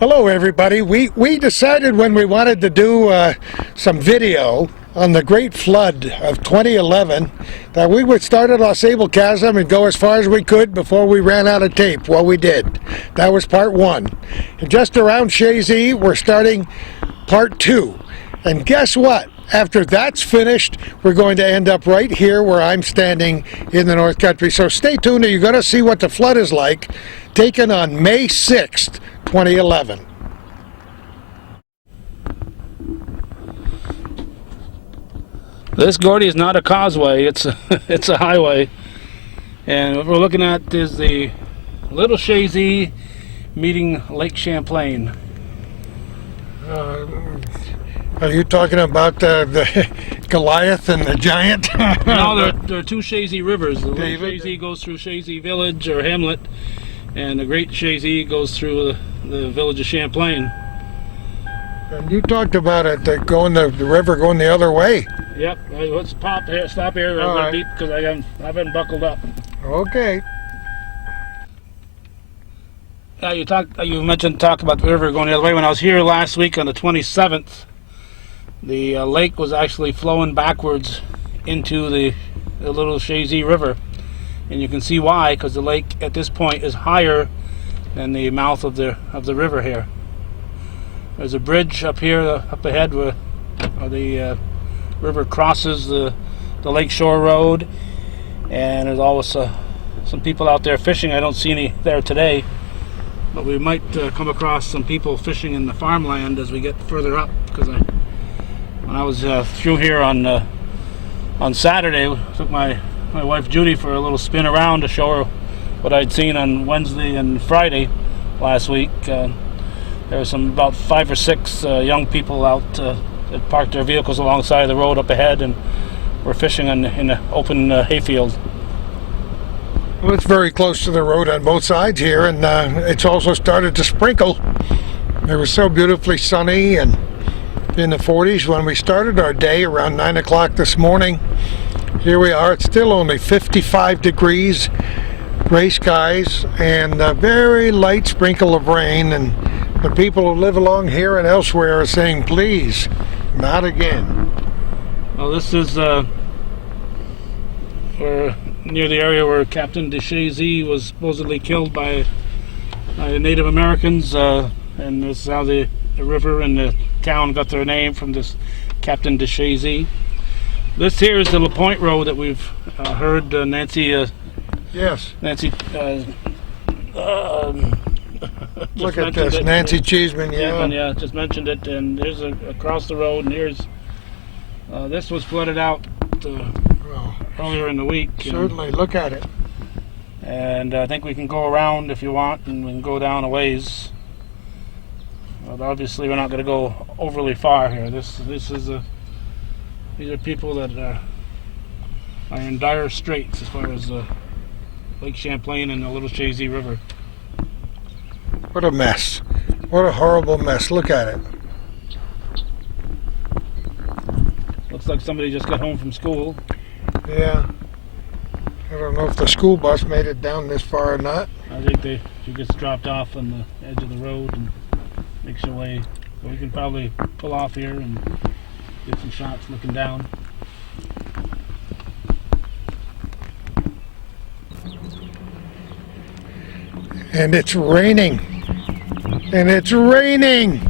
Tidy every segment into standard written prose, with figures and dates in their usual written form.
Hello everybody. We decided when we wanted to do some video on the Great Flood of 2011 that we would start at Los Sable Chasm and go as far as we could before we ran out of tape. Well, we did. That was part one. And just around Chazy, we're starting part two. And guess what? After that's finished, we're going to end up right here where I'm standing in the North Country. So stay tuned, and you're going to see what the flood is like, taken on May 6th, 2011. This, Gordy, is not a causeway, it's a highway. And what we're looking at is the Little Chazy meeting Lake Champlain. Are you talking about the Goliath and the Giant? No, there are two Chazy rivers. The Little Chazy goes through Chazy Village or Hamlet, and the Great Chazy goes through the village of Champlain. And you talked about it going the river going the other way. Yep. Let's stop here. I'm going to beep because I haven't buckled up. Okay. You mentioned talk about the river going the other way. When I was here last week on the 27th, the lake was actually flowing backwards into the Little Chazy River, and you can see why, because the lake at this point is higher than the mouth of the river here. There's a bridge up here, up ahead, where the river crosses the Lake Shore Road, and there's always some people out there fishing. I don't see any there today, but we might come across some people fishing in the farmland as we get further up, because when I was through here on Saturday, I took my wife Judy for a little spin around to show her what I'd seen on Wednesday and Friday last week. There were about 5 or 6 young people out that parked their vehicles alongside the road up ahead and were fishing in the open hayfield. Well, it's very close to the road on both sides here, and it's also started to sprinkle. It was so beautifully sunny and in the 40s when we started our day around 9 o'clock this morning. Here we are. It's still only 55 degrees, gray skies, and a very light sprinkle of rain. And the people who live along here and elsewhere are saying, please, not again. Well, this is we're near the area where Captain de Chazy was supposedly killed by Native Americans, and this is how the river and the town got their name, from this Captain de Chazy. This here is the La Pointe Road that we've heard Nancy. Yes. Nancy. Look at this, Nancy Cheeseman. Yeah, just mentioned it. And there's across the road, and here's this was flooded out earlier in the week. Certainly, look at it. And I think we can go around if you want, and we can go down a ways. But obviously, we're not going to go overly far here. This is these are people that are in dire straits as far as Lake Champlain and the Little Chazy River. What a mess. What a horrible mess. Look at it. Looks like somebody just got home from school. Yeah. I don't know if the school bus made it down this far or not. I think she gets dropped off on the edge of the road and makes her way. So we can probably pull off here and get some shots looking down. And it's raining. And it's raining.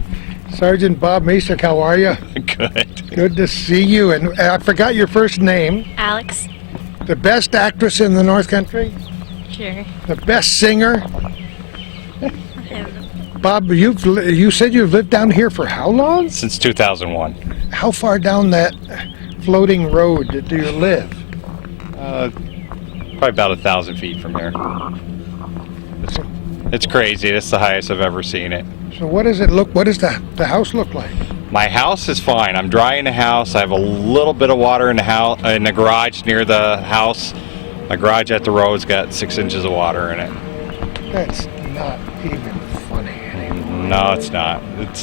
Sergeant Bob Masick, how are you? Good. Good to see you. And I forgot your first name. Alex. The best actress in the North Country? Sure. The best singer? Bob, you said you've lived down here for how long? Since 2001. How far down that floating road do you live? Probably about 1,000 feet from here. It's crazy. It's the highest I've ever seen it. So what does the house look like? My house is fine. I'm dry in the house. I have a little bit of water in the house, in the garage near the house. My garage at the road's got 6 inches of water in it. That's not even funny anymore. No, it's not. It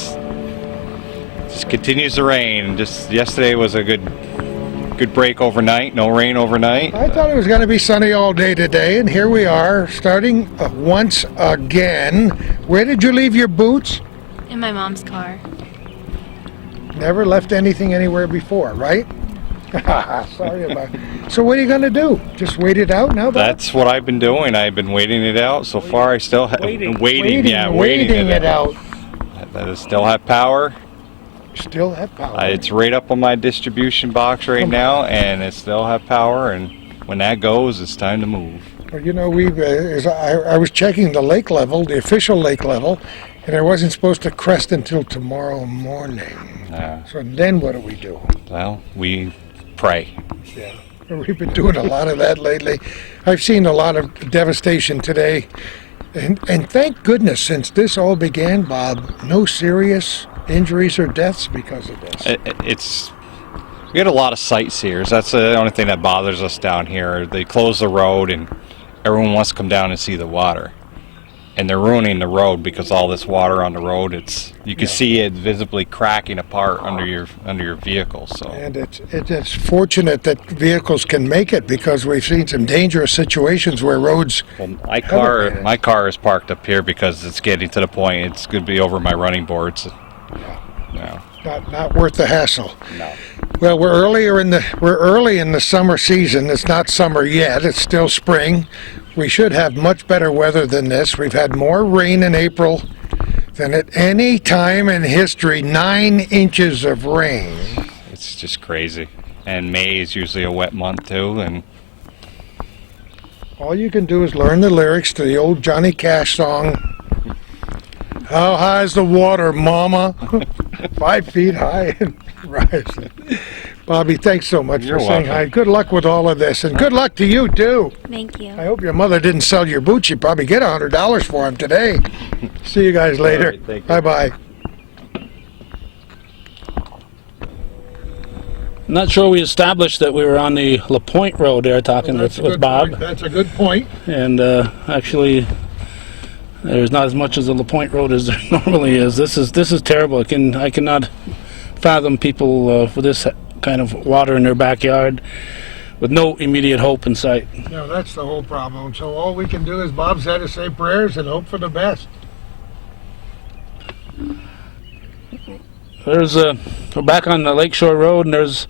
just continues to rain. Just yesterday was a good break overnight. No rain overnight. I thought it was going to be sunny all day today, and here we are starting once again. Where did you leave your boots? In my mom's car. Never left anything anywhere before, right? Sorry about it. So what are you going to do? Just wait it out now, Bob? That's what I've been doing. I've been waiting it out. So far, I still have waiting it out. I still have power. Still have power. It's right up on my distribution box right now, and it still have power. And when that goes, it's time to move. Well, you know, I was checking the lake level, the official lake level, and I wasn't supposed to crest until tomorrow morning. So then what do we do? Well, we pray. Yeah. We've been doing a lot of that lately. I've seen a lot of devastation today. And thank goodness, since this all began, Bob, no serious injuries or deaths because of this. We get a lot of sightseers. That's the only thing that bothers us down here. They close the road and everyone wants to come down and see the water. And they're ruining the road because all this water on the road, you can see it visibly cracking apart under your vehicle. So. And it's fortunate that vehicles can make it, because we've seen some dangerous situations where roads. Well, my car is parked up here because it's getting to the point it's going to be over my running boards. No. Not worth the hassle. No. Well, we're early in the summer season. It's not summer yet. It's still spring. We should have much better weather than this. We've had more rain in April than at any time in history. 9 inches of rain. It's just crazy. And May is usually a wet month too. And all you can do is learn the lyrics to the old Johnny Cash song. How high is the water, Mama? 5 feet high and rising. Bobby, thanks so much for saying hi. Good luck with all of this, and good luck to you too. Thank you. I hope your mother didn't sell your boots. You probably get $100 for them today. See you guys later. Right, bye-bye. Not sure we established that we were on the La Pointe Road there talking with Bob. That's a good point. And actually, there's not as much as the La Pointe Road as there normally is. This is terrible. I cannot fathom people with this kind of water in their backyard with no immediate hope in sight. No, that's the whole problem. So all we can do, as Bob said, is say prayers and hope for the best. We're back on the Lakeshore Road, and there's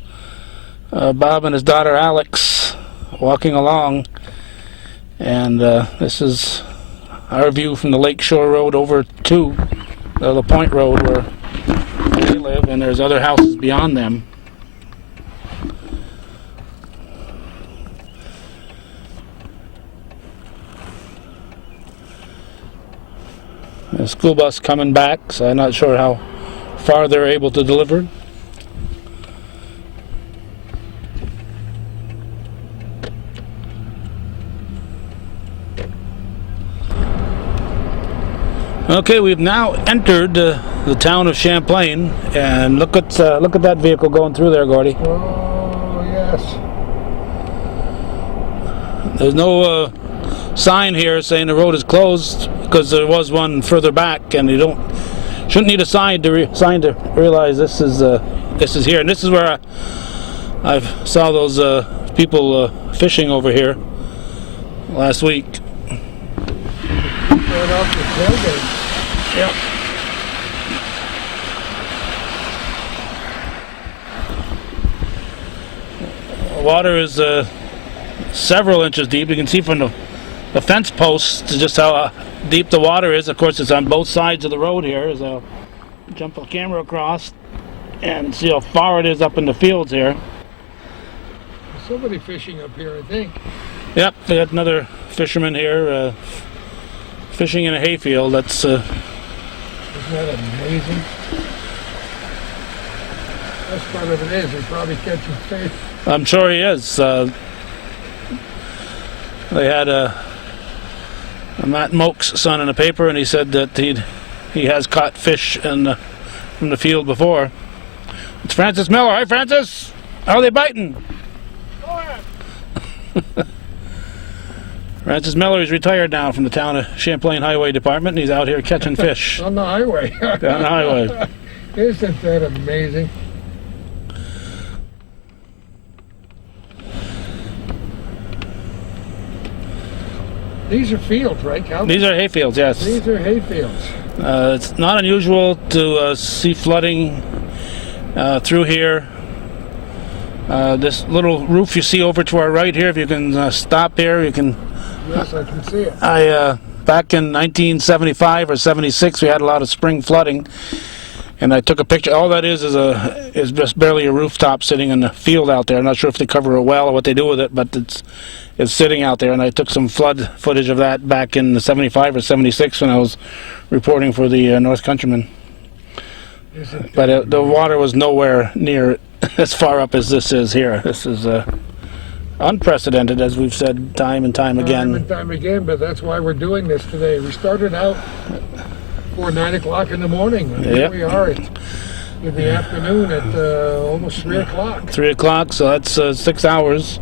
Bob and his daughter Alex walking along, and this is our view from the Lakeshore Road over to the La Pointe Road where they live, and there's other houses beyond them. A school bus coming back, so I'm not sure how far they're able to deliver. Okay, we've now entered the town of Champlain, and look at that vehicle going through there, Gordy. Oh yes. There's no sign here saying the road is closed, because there was one further back, and you shouldn't need a sign to realize this is here. And this is where I saw those people fishing over here last week. Right off the tailgate. Yep. Water is several inches deep. You can see from the fence posts just how deep the water is. Of course, it's on both sides of the road here. As I'll jump the camera across and see how far it is up in the fields here. There's somebody fishing up here, I think. Yep, we got another fisherman here fishing in a hayfield. That's isn't that amazing? Best part of it is he's probably catching fish. I'm sure he is. They had Matt Moak's son in the paper, and he said that he has caught fish from the field before. It's Francis Miller. Hi, Francis. How are they biting? Go ahead. Francis Miller is retired now from the town of Champlain Highway Department, and he's out here catching fish. On the highway. On the highway. Isn't that amazing? These are fields, right, Calvin? These are hay fields, yes. These are hay fields. It's not unusual to see flooding through here. This little roof you see over to our right here, if you can stop here, you can... Yes, I can see it. Back in 1975 or 76, we had a lot of spring flooding, and I took a picture. All that is just barely a rooftop sitting in the field out there. I'm not sure if they cover it well or what they do with it, but it's sitting out there, and I took some flood footage of that back in 75 or 76 when I was reporting for the North Countryman. But the water was nowhere near as far up as this is here. This is unprecedented, as we've said time and time again. Time and time again, but that's why we're doing this today. We started out before 9 o'clock in the morning, and here we are in the afternoon at almost 3 o'clock. 3 o'clock, so that's 6 hours.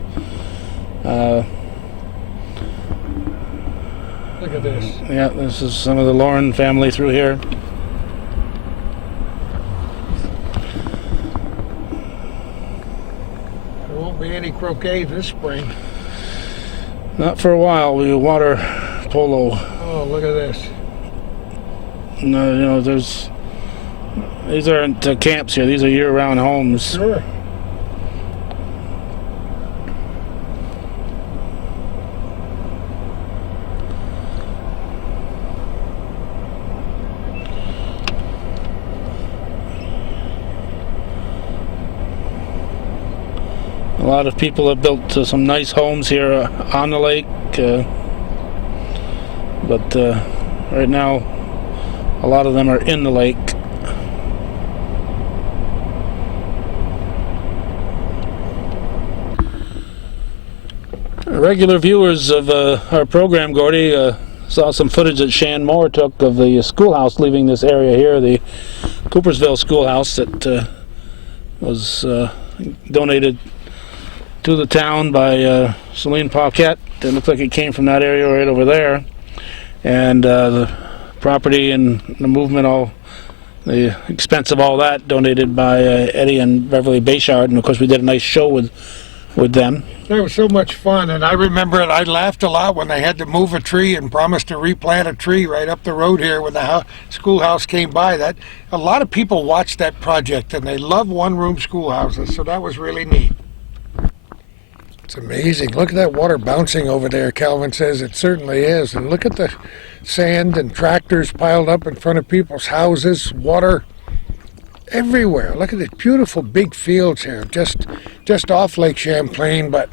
Look at this. Yeah, this is some of the Lauren family through here. There won't be any croquet this spring. Not for a while. We water polo. Oh, look at this. No, you know, these aren't camps here. These are year-round homes. Sure. A lot of people have built some nice homes here on the lake, but right now a lot of them are in the lake. Regular viewers of our program, Gordy, saw some footage that Shan Moore took of the schoolhouse leaving this area here, the Coopersville schoolhouse that was donated to the town by Celine Paquette. It looks like it came from that area right over there. And the property and the movement, all the expense of all that, donated by Eddie and Beverly Bayshard. And of course we did a nice show with them. That was so much fun, and I remember it. I laughed a lot when they had to move a tree and promised to replant a tree right up the road here when the schoolhouse came by. That a lot of people watched that project, and they love one-room schoolhouses, so that was really neat. It's amazing. Look at that water bouncing over there, Calvin says. It certainly is. And look at the sand and tractors piled up in front of people's houses. Water everywhere. Look at the beautiful big fields here, just off Lake Champlain, but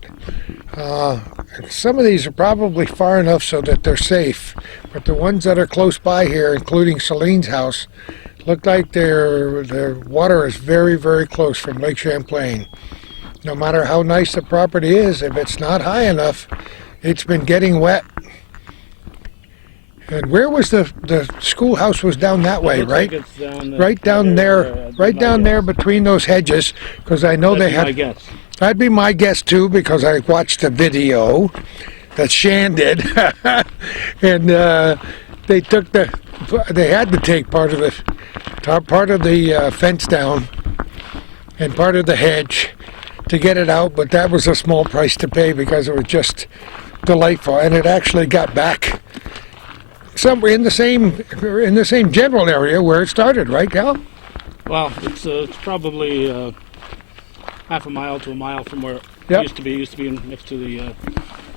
some of these are probably far enough so that they're safe. But the ones that are close by here, including Celine's house, look like their water is very, very close from Lake Champlain. No matter how nice the property is, if it's not high enough, it's been getting wet. And where was the schoolhouse? Was down that way, right? Like it's down right down there, right down there between those hedges, because I know they had. My guess. That'd be my guess too, because I watched the video that Shan did, and they took they had to take part of the fence down and part of the hedge to get it out, but that was a small price to pay because it was just delightful, and it actually got back somewhere in the same general area where it started, right, Cal? Well, it's probably half a mile to a mile from where it Yep. used to be. It used to be next to the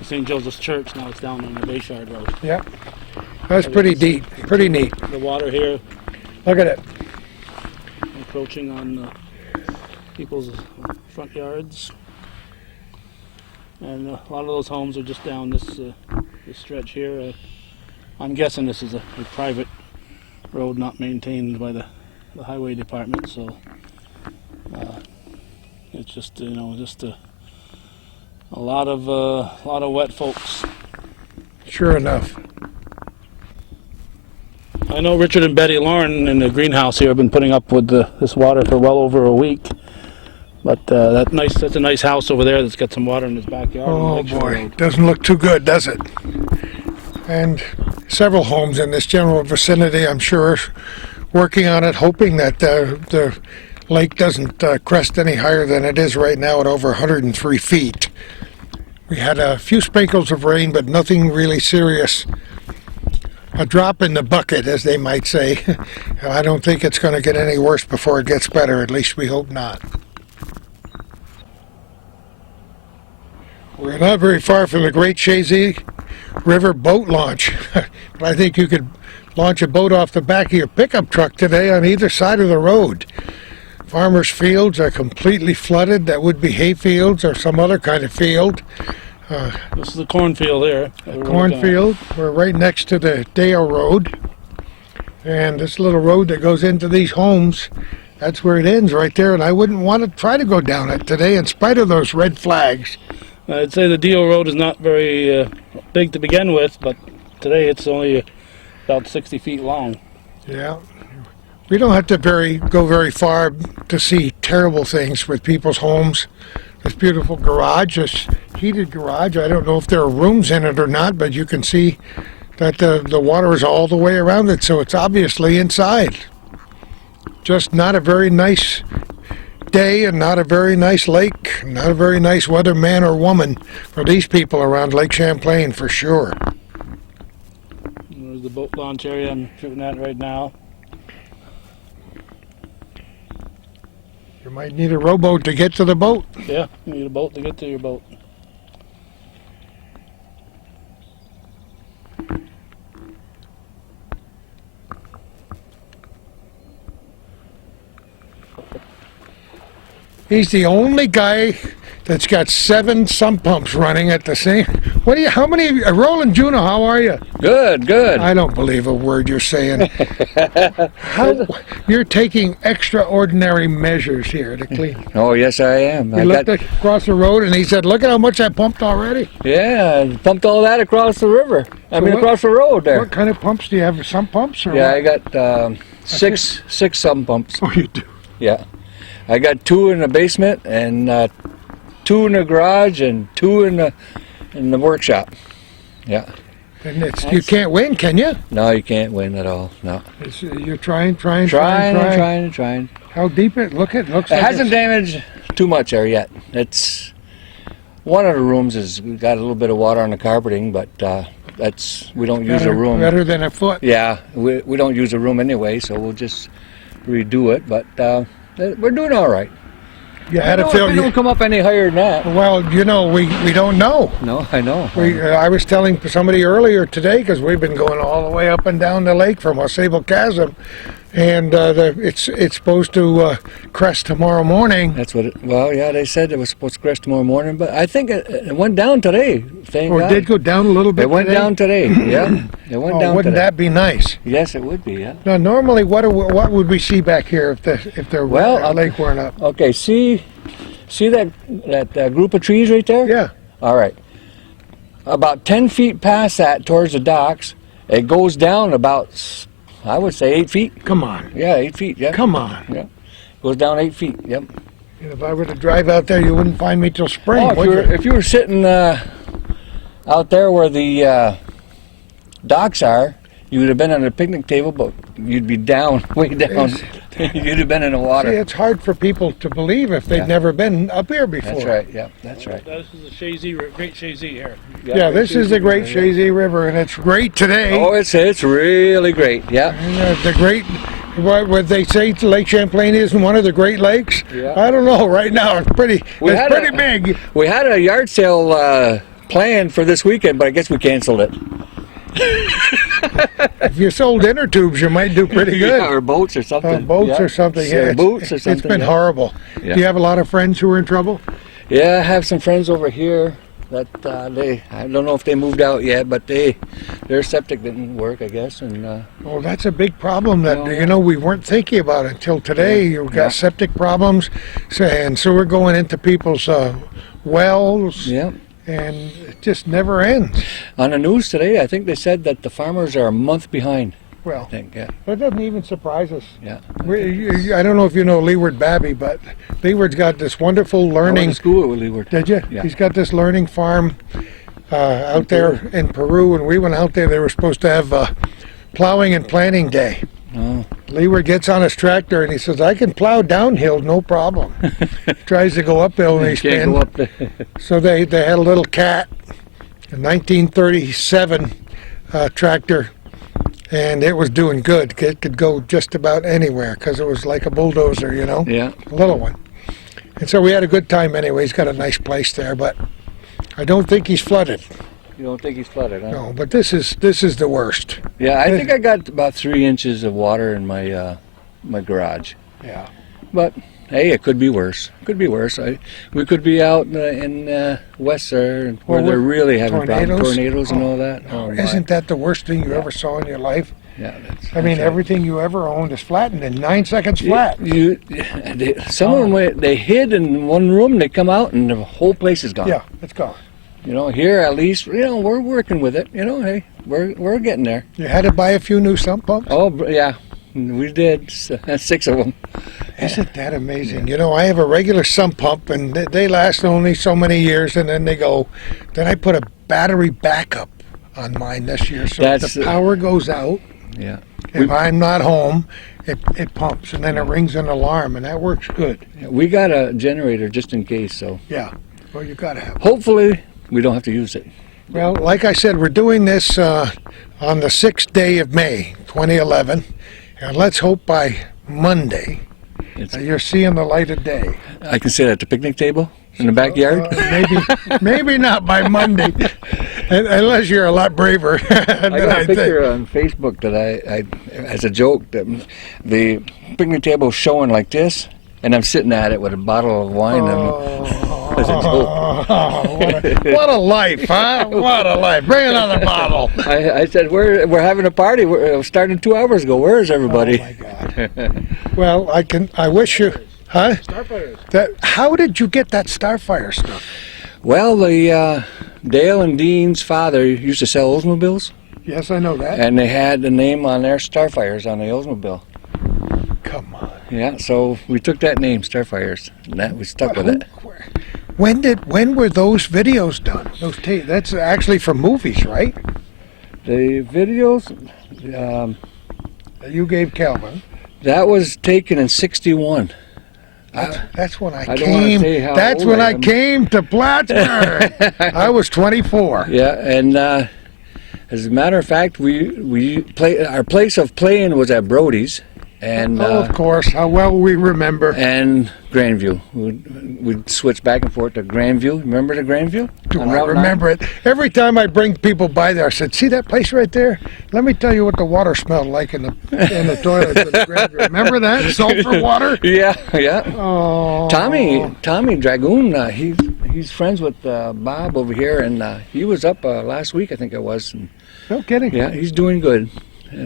St. Joseph's Church. Now it's down on the Bayshard Road. Yeah, that's pretty deep, pretty neat. The water here Look at it. encroaching on people's front yards, and a lot of those homes are just down this stretch here. I'm guessing this is a private road, not maintained by the highway department, so it's just a lot of wet folks. Sure enough. I know Richard and Betty Lauren in the greenhouse here have been putting up with this water for well over a week. But that's a nice house over there that's got some water in its backyard. Oh boy, doesn't look too good, does it? And several homes in this general vicinity, I'm sure, working on it, hoping that the lake doesn't crest any higher than it is right now at over 103 feet. We had a few sprinkles of rain, but nothing really serious. A drop in the bucket, as they might say. I don't think it's going to get any worse before it gets better. At least we hope not. We're not very far from the Great Chazy River boat launch. But I think you could launch a boat off the back of your pickup truck today on either side of the road. Farmers' fields are completely flooded. That would be hay fields or some other kind of field. This is the cornfield here. Cornfield. We're right next to the Dale Road. And this little road that goes into these homes, that's where it ends right there. And I wouldn't want to try to go down it today in spite of those red flags. I'd say the Deal Road is not very big to begin with, but today it's only about 60 feet long. Yeah. We don't have to go very far to see terrible things with people's homes. This beautiful garage, this heated garage, I don't know if there are rooms in it or not, but you can see that the water is all the way around it, so it's obviously inside. Just not a very nice day and not a very nice lake, not a very nice weather man or woman for these people around Lake Champlain for sure. There's the boat launch area I'm shooting at right now. You might need a rowboat to get to the boat. Yeah, you need a boat to get to your boat. He's the only guy that's got 7 sump pumps running at the same. How many? Roland Juno, how are you? Good, good. I don't believe a word you're saying. You're taking extraordinary measures here to clean. Oh, yes, I am. He looked across the road and he said, "Look at how much I pumped already." Yeah, I pumped all that across the river. Across the road there. What kind of pumps do you have? Sump pumps? Or Yeah, what? I got six sump pumps. Oh, you do. Yeah, I got 2 in the basement and 2 in the garage and 2 in the workshop. Yeah. And you can't win, can you? No, you can't win at all. No. You're trying. Trying. How deep it? Looks It like hasn't damaged too much there yet. It's one of the rooms has got a little bit of water on the carpeting, but we don't use a room. Better than a foot. Yeah, we don't use a room anyway, so we'll just redo it. But we're doing all right. You had to We fill. don't come up any higher than that. Well, we don't know. No, I know. I was telling somebody earlier today, because we've been going all the way up and down the lake from Ausable Chasm, and it's supposed to crest tomorrow morning. That's what it. Well, yeah, they said it was supposed to crest tomorrow morning, but I think it went down today. Thank God. It did go down a little bit. It went down today. Yeah, it went down. Wouldn't today. that be nice? Yes, it would be. Yeah. Now, normally, what would we see back here if the lake weren't up? Okay, see that group of trees right there? Yeah. All right. About 10 feet past that, towards the docks, it goes down about, I would say, 8 feet. Come on. Yeah, 8 feet. Yeah. Come on. Yeah. Goes down 8 feet. Yep. And if I were to drive out there, you wouldn't find me till spring, Oh, would you? if you were sitting out there where the docks are, you would have been on a picnic table, but you'd be down, way down. You'd have been in the water. See, it's hard for people to believe if they've never been up here before. That's right. Yeah, that's right. This is the Great Chazy here. Yeah, this is the Great Chazy River, and it's great today. Oh, it's really great. Yeah. And, the great, what they say, Lake Champlain isn't one of the Great Lakes. Yeah. I don't know. Right now, it's pretty big. We had a yard sale planned for this weekend, but I guess we canceled it. If you sold inner tubes, you might do pretty good. Yeah, or boats or something. Boats or something. Yeah, boats or something. It's been horrible. Yeah. Do you have a lot of friends who are in trouble? Yeah, I have some friends over here that I don't know if they moved out yet, but their septic didn't work, I guess, and. Well, that's a big problem that we weren't thinking about until today. You've got septic problems, and so we're going into people's wells. Yeah. And it just never ends. On the news today, I think they said that the farmers are a month behind. Well, I think, yeah. That doesn't even surprise us. Yeah. I don't know if you know Leeward Babby, but Leeward's got this wonderful I went learning. to school with Leeward. Did you? Yeah. He's got this learning farm out there in Peru, and we went out there. They were supposed to have plowing and planting day. Oh. Leeward gets on his tractor and he says, I can plow downhill, no problem. Tries to go uphill and he Can't spins. go up there. So they had a little Cat, a 1937 tractor, and it was doing good. It could go just about anywhere because it was like a bulldozer, you know, Yeah. a little one. And so we had a good time anyway. He's got a nice place there, but I don't think he's flooded. You don't think he's flooded, huh? No, but this is the worst. Yeah, I think I got about 3 inches of water in my my garage. Yeah. But hey, it could be worse. Could be worse. We could be out in west there where they're really having tornadoes and all that. Oh, my. Isn't that the worst thing you ever saw in your life? Yeah, I mean, everything you ever owned is flattened in 9 seconds flat. Some of them they hid in one room. They come out and the whole place is gone. Yeah, it's gone. You know, here at least, you know, we're working with it. You know, hey, we're getting there. You had to buy a few new sump pumps? Oh yeah, we did. 6 of them. Isn't that amazing? You know, I have a regular sump pump, and they last only so many years, and then they go. Then I put a battery backup on mine this year, so if the power goes out, Yeah. if I'm not home, it pumps, and then it rings an alarm, and that works good. We got a generator just in case, so Yeah, well, you got to have it. hopefully we don't have to use it. Well, like I said, we're doing this on the 6th day of May, 2011, and let's hope by Monday you're seeing the light of day. I can sit at the picnic table in the backyard. Maybe not by Monday, unless you're a lot braver. I got a picture on Facebook that I as a joke, that the picnic table is showing like this, and I'm sitting at it with a bottle of wine as a joke. What a life, huh? What a life. Bring another bottle. I said, we're having a party. We're starting 2 hours ago. Where is everybody? Oh, my God. Well, I wish you... Huh? Starfires. How did you get that Starfire stuff? Well, the Dale and Dean's father used to sell Oldsmobiles, Yes, I know that. and they had the name on their Starfires on the Oldsmobile. Come on. Yeah, so we took that name, Starfires, and we stuck with it. When were those videos done? That's actually from movies, right? The videos, You gave Calvin. that was taken in '61. That's when I don't wanna came. say how That's old when I I am. came to Plattsburgh. I was 24. Yeah, and as a matter of fact, we play. Our place of playing was at Brody's, and Of course, how well we remember. and Grandview. We'd switch back and forth to Grandview. Remember the Grandview? Do On I Route 9? remember it? Every time I bring people by there, I said, "See that place right there? Let me tell you what the water smelled like in the toilets." At the Grandview. Remember that sulfur water? Yeah, yeah. Oh, Tommy Dragoon, he's friends with Bob over here, and he was up last week, I think it was. And, no kidding. yeah, he's doing good.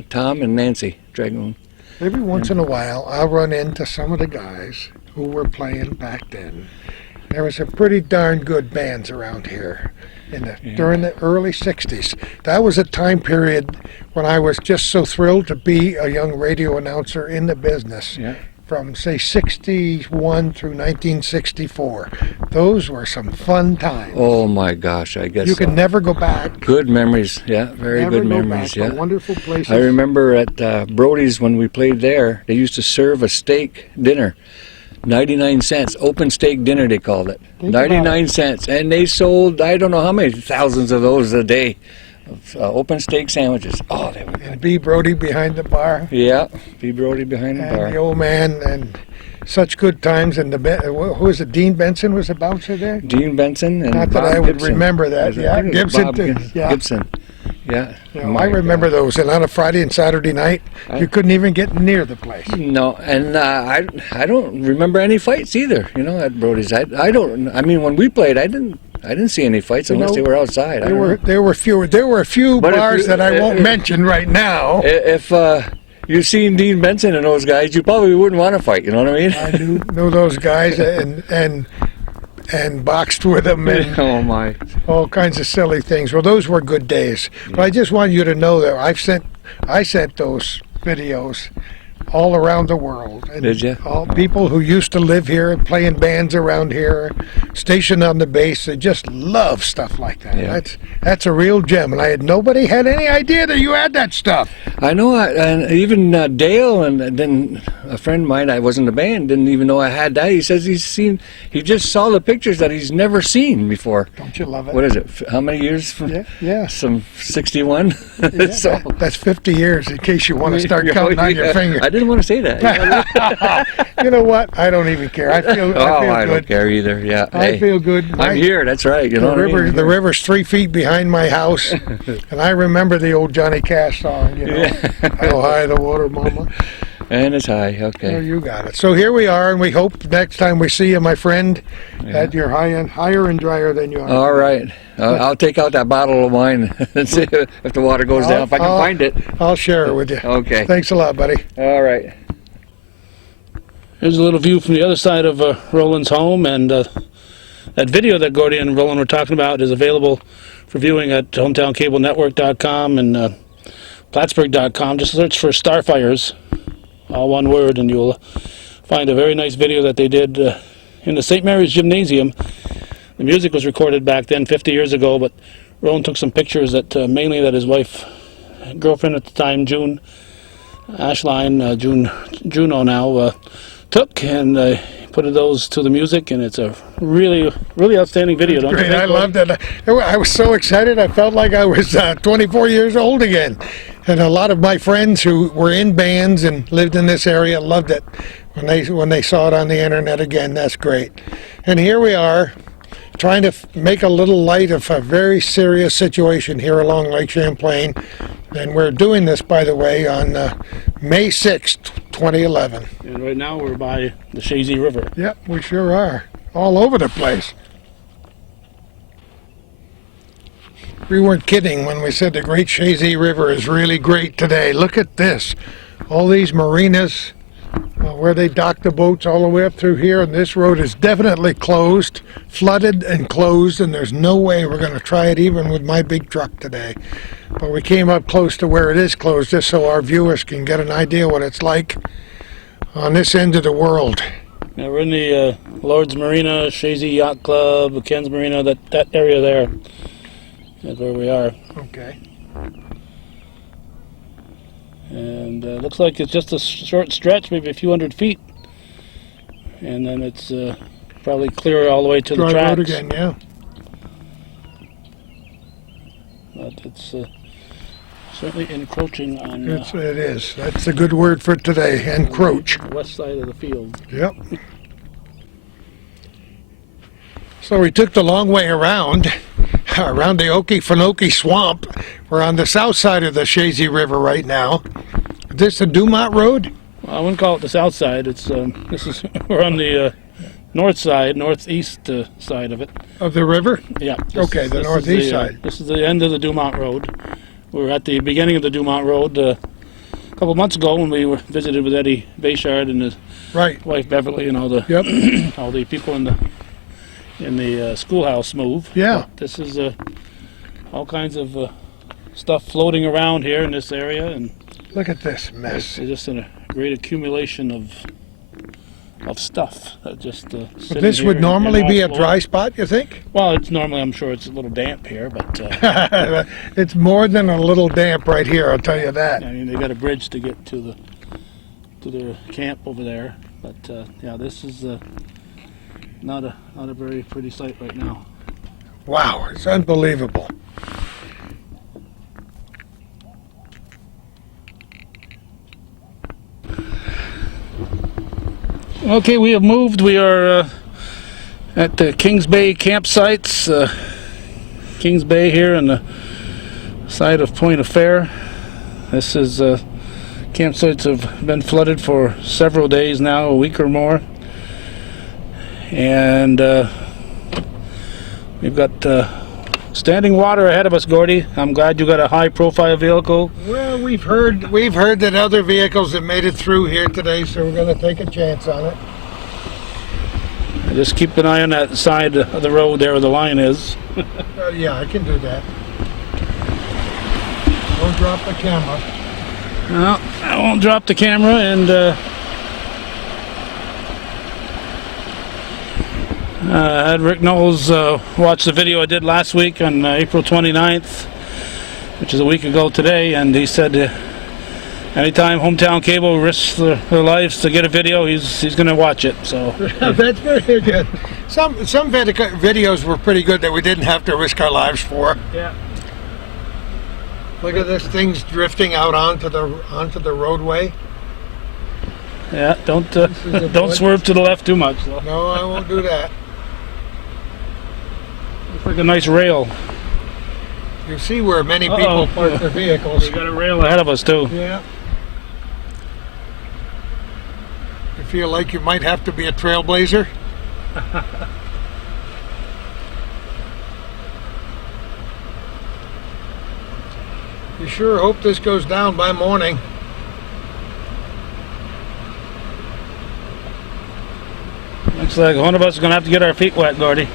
Tom and Nancy Dragoon. Every once in a while, I'll run into some of the guys who were playing back then. There was some pretty darn good bands around here during the early 60s. That was a time period when I was just so thrilled to be a young radio announcer in the business. Yeah. From, say, 61 through 1964. Those were some fun times. Oh my gosh, I guess You so. can never go back. Good memories, yeah, very Never good go memories, back. yeah. The wonderful places. I remember at Brody's when we played there, they used to serve a steak dinner, 99 cents, open steak dinner they called it, Think about 99 cents, and they sold I don't know how many thousands of those a day, of open steak sandwiches. Oh, they were good. And B. Brody behind the bar. Yeah, B. Brody behind the And bar. the old man, and such good times. And who was it? Dean Benson was the bouncer there. Dean Benson and Not that Bob I would Gibson. remember that. I Yeah, think it was Gibson. Bob Yeah. Gibson. Yeah. You know, My I remember God. those. And on a Friday and Saturday night, you couldn't even get near the place. No, and I don't remember any fights either. You know, at Brody's. I don't. I mean, when we played, I didn't see any fights unless know, they were outside. There were a few But if bars you- that I won't mention right now. If you've seen Dean Benson and those guys, you probably wouldn't want to fight. You know what I mean? I knew those guys and boxed with them and Oh my! all kinds of silly things. Well, those were good days. But I just want you to know that I sent those videos all around the world. And Did you? all people who used to live here and play in bands around here, stationed on the base, they just love stuff like that. Yeah. That's a real gem, and nobody had any idea that you had that stuff. I know, and even Dale, and then a friend of mine, I was in the band, didn't even know I had that. He says he just saw the pictures that he's never seen before. Don't you love it? What is it? How many years? Yeah. Some 61. Yeah, So that's 50 years, in case you want to start counting on your finger. I didn't want to say that. You know what? I don't even care. I feel I good. don't care either. Yeah. I Hey, feel good. I'm here. That's right. You know what I mean? The river's 3 feet behind my house, and I remember the old Johnny Cash song. You know, how high the water, mama. And it's high. Oh, Okay. you got it. So here we are, and we hope next time we see you, my friend, that you're higher and drier than you are. All right. I'll take out that bottle of wine and see if the water goes down, if I can find it. I'll share it with you. Okay. Thanks a lot, buddy. All right. Here's a little view from the other side of Roland's home, and that video that Gordy and Roland were talking about is available for viewing at hometowncablenetwork.com and Plattsburgh.com. Just search for Starfires, all one word, and you'll find a very nice video that they did in the St. Mary's Gymnasium. The music was recorded back then, 50 years ago, but Roland took some pictures that mainly that his wife, girlfriend at the time, June Ashline, Juno now, took, and put those to the music, and it's a really, really outstanding video. Don't you Great, think, I Gordy? loved it. I was so excited. I felt like I was 24 years old again. And a lot of my friends who were in bands and lived in this area loved it when they saw it on the internet again. That's great. And here we are, trying to make a little light of a very serious situation here along Lake Champlain. And we're doing this, by the way, on May 6th, 2011. And right now we're by the Shazy River. Yep, we sure are. All over the place. We weren't kidding when we said the Great Shazy River is really great today. Look at this. All these marinas where they dock the boats all the way up through here, and this road is definitely closed, flooded and closed, and there's no way we're going to try it even with my big truck today. But we came up close to where it is closed just so our viewers can get an idea what it's like on this end of the world. Yeah, we're in the Lord's Marina, Shazy Yacht Club, Ken's Marina, that area there is where we are. Okay. And looks like it's just a short stretch, maybe a few hundred feet. And then it's probably clear all the way to the Dry tracks. road again, yeah. But it's certainly encroaching on It is. That's a good word for today, encroach. the west side of the field. Yep. So we took the long way around the Okefenokee Swamp. We're on the south side of the Shazy River right now. Is this the Dumont Road? Well, I wouldn't call it the south side. It's we're on the northeast side of it. Of the river? Yeah. Okay, the is northeast side. This is the end of the Dumont Road. We were at the beginning of the Dumont Road a couple months ago when we were visited with Eddie Bayshard and his Right. wife Beverly and all the Yep. all the people in the schoolhouse move. Yeah. But this is all kinds of stuff floating around here in this area, and Look at this it's mess. just a great accumulation of stuff that just. But this would normally be a dry spot, you think? Well, it's normally, I'm sure it's a little damp here, but It's more than a little damp right here, I'll tell you that. I mean they got a bridge to get to their camp over there. But yeah, this is not a very pretty sight right now. Wow, it's unbelievable. Okay, we have moved. We are at the Kings Bay campsites. Kings Bay here on the side of Point Affair. This is campsites have been flooded for several days now, a week or more. And we've got standing water ahead of us, Gordy. I'm glad you got a high-profile vehicle. Well, we've heard that other vehicles have made it through here today, so we're going to take a chance on it. Just keep an eye on that side of the road there where the line is. Yeah, I can do that. Don't drop the camera. Well, I won't drop the camera, and I had Rick Knowles watch the video I did last week on April 29th, which is a week ago today, and he said anytime Hometown Cable risks their lives to get a video, he's going to watch it. So That's very good. Some videos were pretty good that we didn't have to risk our lives for. yeah. Look at this thing's drifting out onto the roadway. Yeah, don't a don't good- swerve to the left too much, though. No, I won't do that. Looks like a nice rail. You see where many Uh-oh. people park their vehicles. We got a rail ahead of us too. Yeah. You feel like you might have to be a trailblazer? You sure hope this goes down by morning. Looks like one of us is going to have to get our feet wet, Gordy.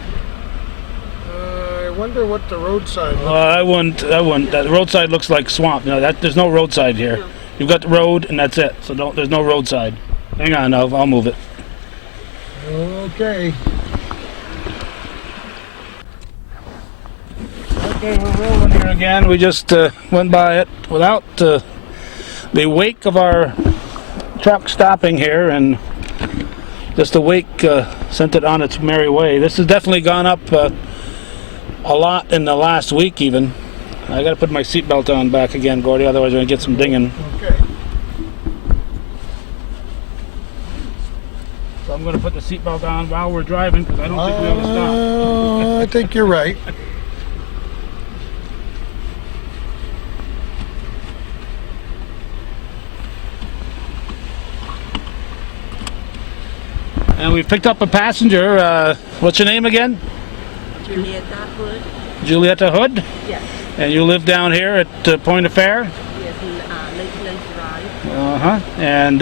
I wonder what the roadside looks I wouldn't. The roadside looks like swamp. No, there's no roadside here. You've got the road, and that's it. So there's no roadside. Hang on, I'll move it. Okay. Okay, we're rolling here again. We just went by it without the wake of our truck stopping here, and just the wake sent it on its merry way. This has definitely gone up a lot in the last week even. I got to put my seatbelt on back again, Gordy, otherwise we're going to get some dinging. Okay. So I'm going to put the seatbelt on while we're driving because I don't think we ought to stop. I think you're right. And we picked up a passenger. What's your name again? Julieta Hood. Julieta Hood? Yes. And you live down here at Point of Fair? Yes, in Lake Drive. Uh-huh. And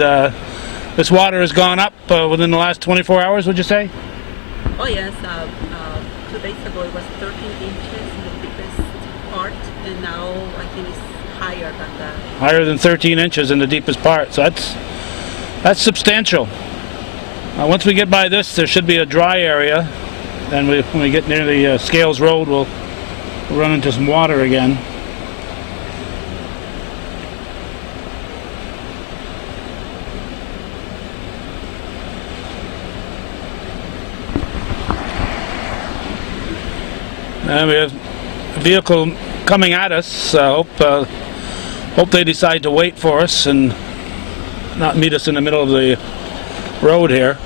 this water has gone up within the last 24 hours, would you say? Oh yes, 2 days ago it was 13 inches in the deepest part, and now I think it's higher than that. Higher than 13 inches in the deepest part. So that's substantial. Once we get by this, there should be a dry area. Then when we get near the Scales Road, we'll run into some water again. And we have a vehicle coming at us. Hope they decide to wait for us and not meet us in the middle of the road here.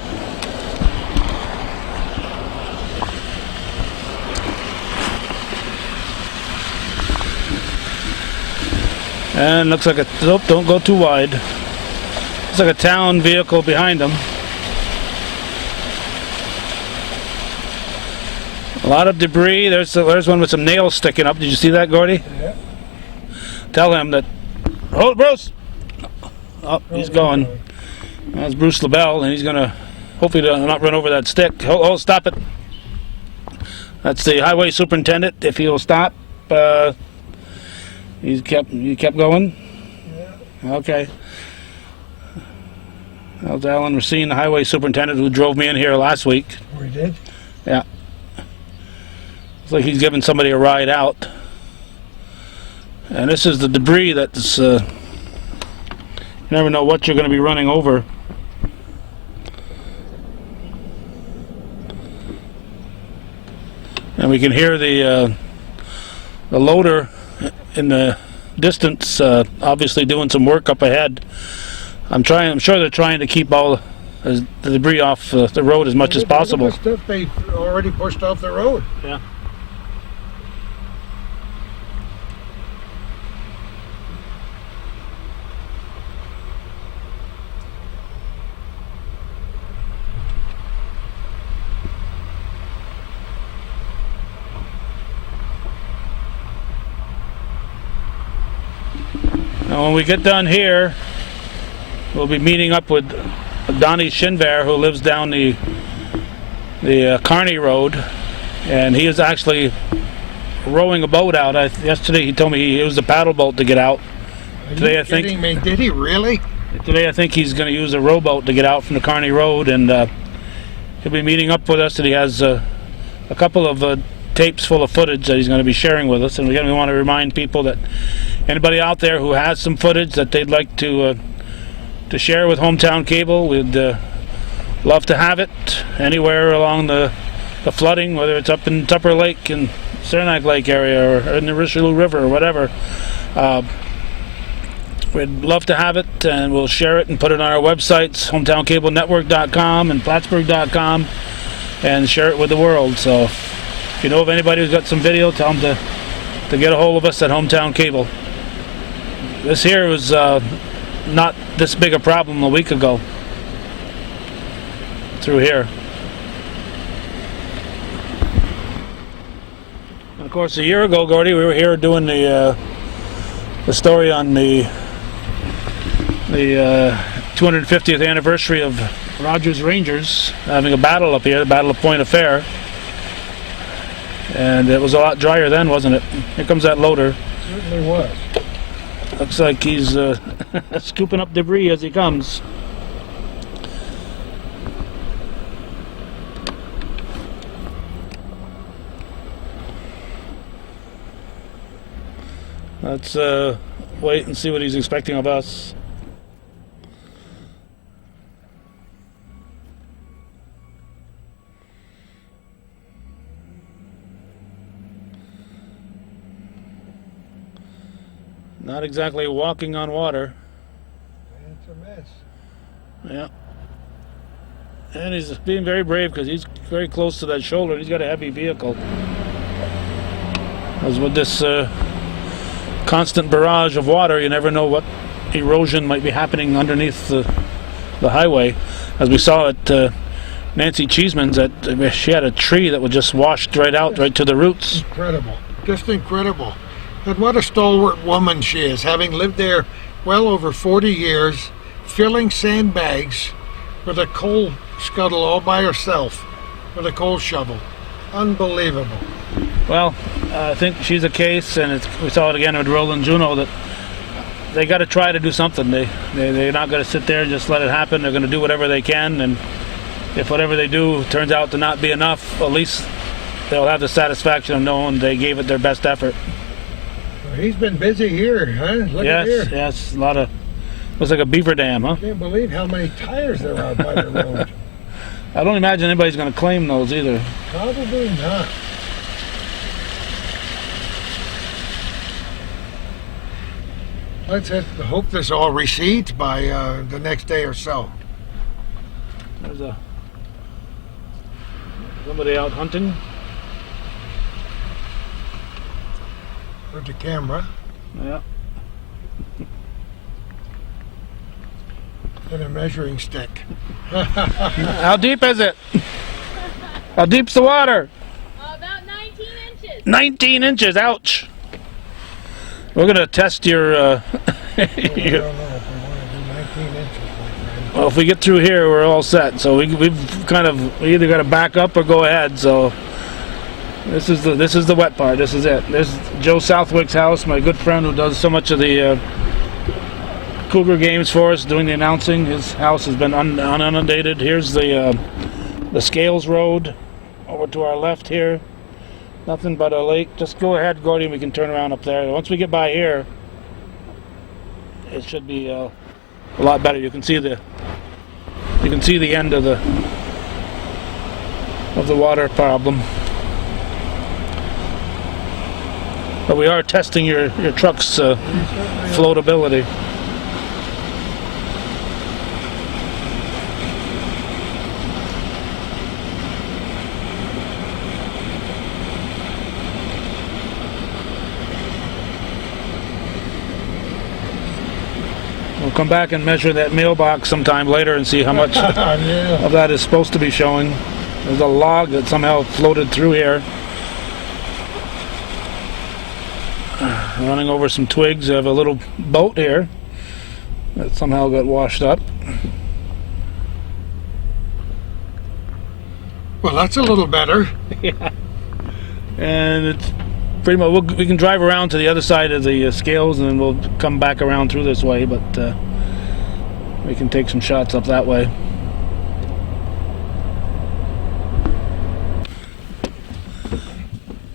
And looks like don't go too wide. Looks like a town vehicle behind them. A lot of debris. There's one with some nails sticking up. Did you see that, Gordy? Yeah. Tell him that. Oh, Bruce! Oh, he's going. That's Bruce LaBelle, and he's gonna hopefully not run over that stick. Oh, stop it! That's the highway superintendent. If he'll stop, he kept going. Yeah. Okay. That was Alan Racine, the highway superintendent, who drove me in here last week. We did? Yeah. Looks like he's giving somebody a ride out. And this is the debris that's. You never know what you're going to be running over. And we can hear the loader in the distance, obviously doing some work up ahead. I'm sure they're trying to keep all the debris off the road as much as possible. Look at the stuff they already pushed off the road. Yeah. Now when we get done here, we'll be meeting up with Donnie Shinver, who lives down the Kearney Road, and he is actually rowing a boat out. Yesterday he told me he used a paddle boat to get out, Today, I think. Kidding me? Did he really? Today, I think he's going to use a rowboat to get out from the Kearney Road, and he'll be meeting up with us. And he has a couple of tapes full of footage that he's going to be sharing with us. And we want to remind people that anybody out there who has some footage that they'd like to share with Hometown Cable, we'd love to have it anywhere along the flooding, whether it's up in Tupper Lake and Saranac Lake area or in the Richelieu River or whatever. We'd love to have it, and we'll share it and put it on our websites, hometowncablenetwork.com and plattsburgh.com, and share it with the world. So if you know of anybody who's got some video, tell them to get a hold of us at Hometown Cable. This here was not this big a problem a week ago through here. And of course, a year ago, Gordy, we were here doing the story on the 250th anniversary of Rogers Rangers having a battle up here, the Battle of Point Affair. And it was a lot drier then, wasn't it? Here comes that loader. Certainly was. Looks like he's scooping up debris as he comes. Let's wait and see what he's expecting of us. Not exactly walking on water. It's a mess. Yeah. And he's being very brave because he's very close to that shoulder. He's got a heavy vehicle. As with this constant barrage of water, you never know what erosion might be happening underneath the highway. As we saw at Nancy Cheeseman's, that she had a tree that was just washed right out, right to the roots. Incredible. Just incredible. And what a stalwart woman she is, having lived there well over 40 years, filling sandbags with a coal scuttle all by herself with a coal shovel. Unbelievable. Well, I think she's a case, and we saw it again with Roland Juneau, that they got to try to do something. They're not going to sit there and just let it happen. They're going to do whatever they can, and if whatever they do turns out to not be enough, at least they'll have the satisfaction of knowing they gave it their best effort. Well, he's been busy here, huh? Look at here. Yes, a lot of, looks like a beaver dam, huh? I can't believe how many tires there are by the road. I don't imagine anybody's going to claim those either. Probably not. Let's hope this all recedes by the next day or so. There's somebody out hunting. With the camera. Yeah. And a measuring stick. How deep is it? How deep's the water? About 19 inches. 19 inches, ouch. We're going to test your... I don't know if we want to do 19 inches, my friend. Well, if we get through here, we're all set. So we either got to back up or go ahead. So this is the wet part. This is it. This is Joe Southwick's house, my good friend who does so much of the Cougar games for us, doing the announcing. His house has been inundated. Here's the Scales Road over to our left here. Nothing but a lake. Just go ahead, Gordy, and we can turn around up there. Once we get by here, it should be a lot better. You can see the end of the water problem. But we are testing your truck's floatability. We'll come back and measure that mailbox sometime later and see how much Yeah. of that is supposed to be showing. There's a log that somehow floated through here. Running over some twigs. I have a little boat here that somehow got washed up. Well, that's a little better. Yeah. And it's pretty much we can drive around to the other side of the scales, and then we'll come back around through this way. But we can take some shots up that way.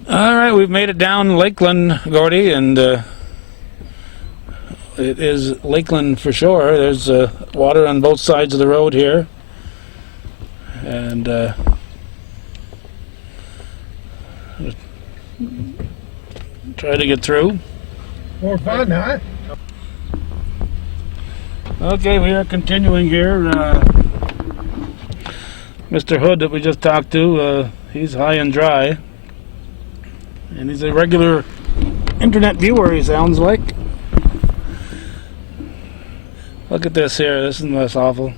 All right, we've made it down Lakeland, Gordy, and it is Lakeland for sure. There's water on both sides of the road here, and try to get through. More fun, huh? Okay, we are continuing here. Mr. Hood that we just talked to, he's high and dry. And he's a regular internet viewer, he sounds like. Look at this here. This is less awful.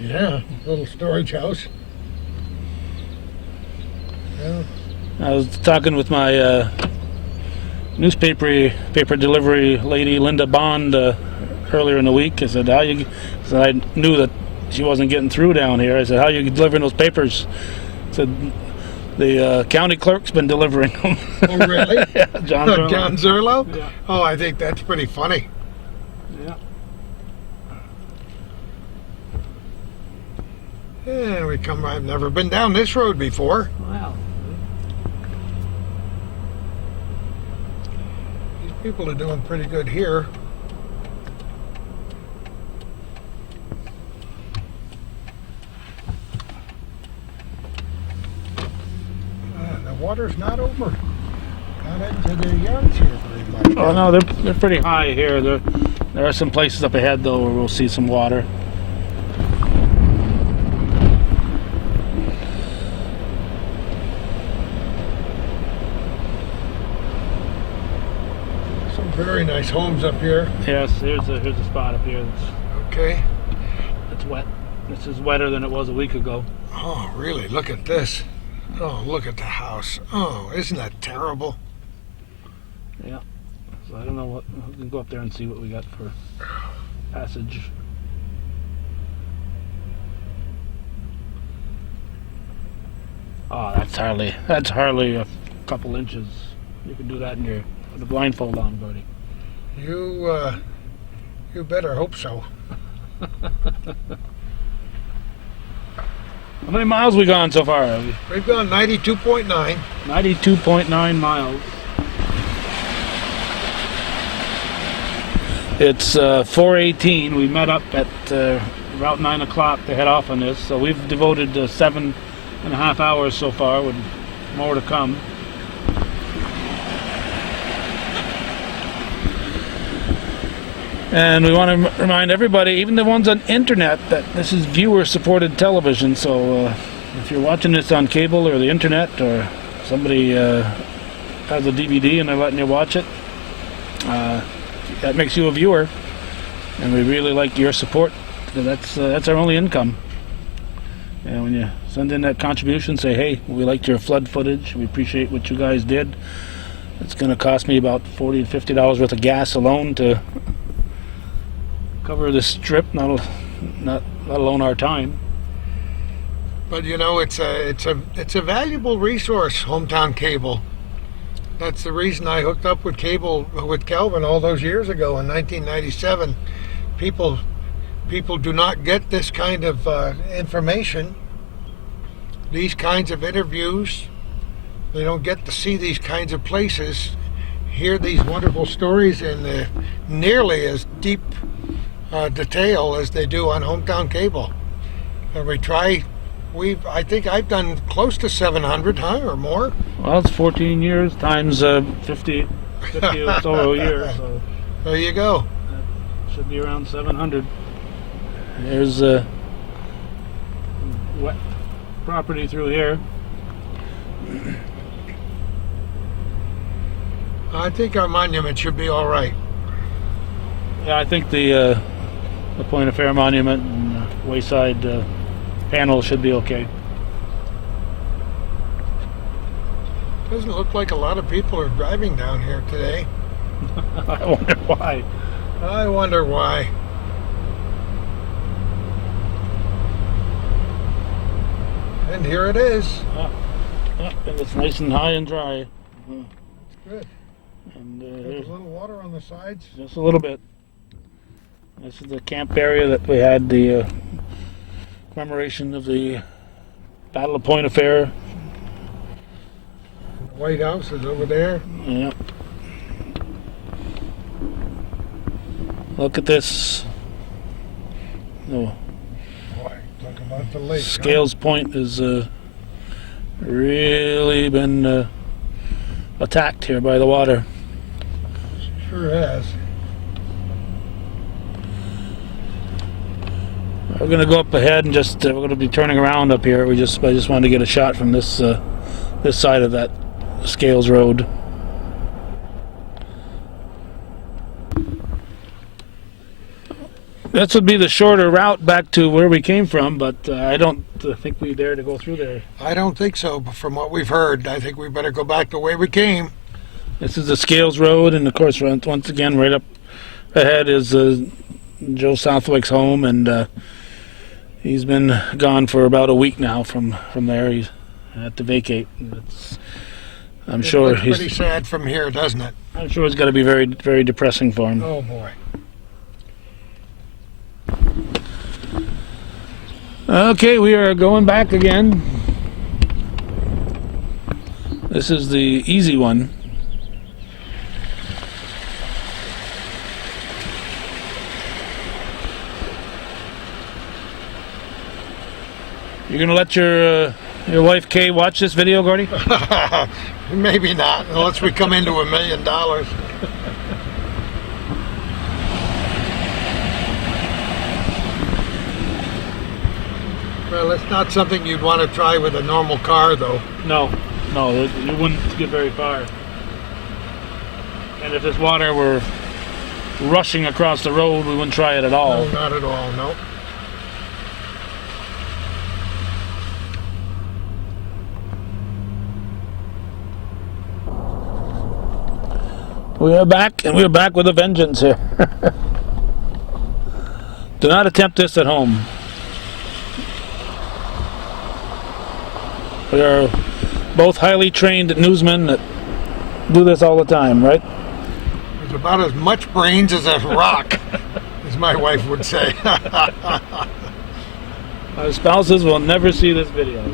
Yeah, little storage house. Yeah. I was talking with my paper delivery lady, Linda Bond, earlier in the week. I said, so I knew that she wasn't getting through down here. I said, how are you delivering those papers? I said, the county clerk's been delivering them. Oh, really? Yeah, John Zerlo. John Zerlo? Yeah. Oh, I think that's pretty funny. Yeah. Yeah, I've never been down this road before. Wow. These people are doing pretty good here. The water's not over. Not into the yards here very much. Oh no, they're pretty high here. There are some places up ahead though where we'll see some water. Some very nice homes up here. Yes, here's a spot up here Okay. that's wet. This is wetter than it was a week ago. Oh, really? Look at this. Oh, look at the house. Oh, isn't that terrible? Yeah. So I don't know what. We can go up there and see what we got for passage. Oh, that's hardly a couple inches. You can do that with a blindfold on, buddy. You better hope so. How many miles we gone so far? We've gone 92.9. 92.9 miles. It's 4:18. We met up at about 9 o'clock to head off on this. So we've devoted 7.5 hours so far, with more to come. And we want to remind everybody, even the ones on internet, that this is viewer-supported television. So if you're watching this on cable or the internet, or somebody has a DVD and they're letting you watch it, that makes you a viewer. And we really like your support. That's our only income. And when you send in that contribution, say, hey, we liked your flood footage. We appreciate what you guys did. It's going to cost me about $40 to $50 worth of gas alone to cover this trip, not alone our time. But you know, it's a valuable resource, hometown cable. That's the reason I hooked up with cable with Calvin all those years ago in 1997. People do not get this kind of information, these kinds of interviews. They don't get to see these kinds of places, hear these wonderful stories in nearly as deep detail as they do on hometown cable. And I think I've done close to 700, or more. Well, it's 14 years times 50 or so a year, so There you go. that should be around 700. There's wet property through here. I think our monument should be all right. Yeah, I think the Point of Fair Monument and Wayside panel should be okay. Doesn't look like a lot of people are driving down here today. I wonder why. I wonder why. And here it is. Yep, and it's nice and high and dry. Good. And There's there's a little water on the sides. just a little bit. This is the camp area that we had the commemoration of the Battle of Point Affair. White House is over there. Yep. Look at this. Oh, Boy, talk about the lake. Scales Point has really been attacked here by the water. Sure has. We're gonna go up ahead and just we're gonna be turning around up here. I just wanted to get a shot from this this side of that Scales Road. This would be the shorter route back to where we came from, but I don't think we dare to go through there. I don't think so, but from what we've heard, I think we better go back the way we came. This is the Scales Road, and of course, once again, right up ahead is Joe Southwick's home, and he's been gone for about a week now from there. He's had to vacate. I'm sure It's pretty sad from here, doesn't it? I'm sure it's got to be very, very depressing for him. Oh boy. Okay, we are going back again. This is the easy one. You're gonna let your wife Kay watch this video, Gordy? Maybe not, unless we come into $1 million. Well, it's not something you'd want to try with a normal car, though. No, you wouldn't get very far. And if this water were rushing across the road, we wouldn't try it at all. No, not at all, no. We are back, and we are back with a vengeance here. Do not attempt this at home. We are both highly trained newsmen that do this all the time, right? There's about as much brains as a rock, as my wife would say. Our spouses will never see this video.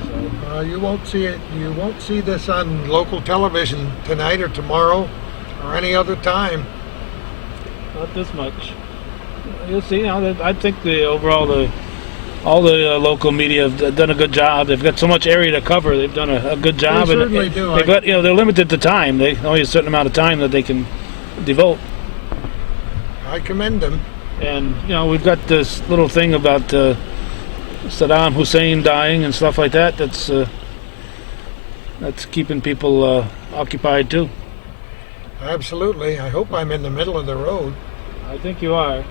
So. You won't see it. You won't see this on local television tonight or tomorrow or any other time. Not this much. You'll see. I think all the local media have done a good job. They've got so much area to cover. They've done a good job. They certainly do. They've got, they're limited to time. They only have a certain amount of time that they can devote. I commend them. And we've got this little thing about Saddam Hussein dying and stuff like that. That's keeping people occupied too. Absolutely. I hope I'm in the middle of the road. I think you are.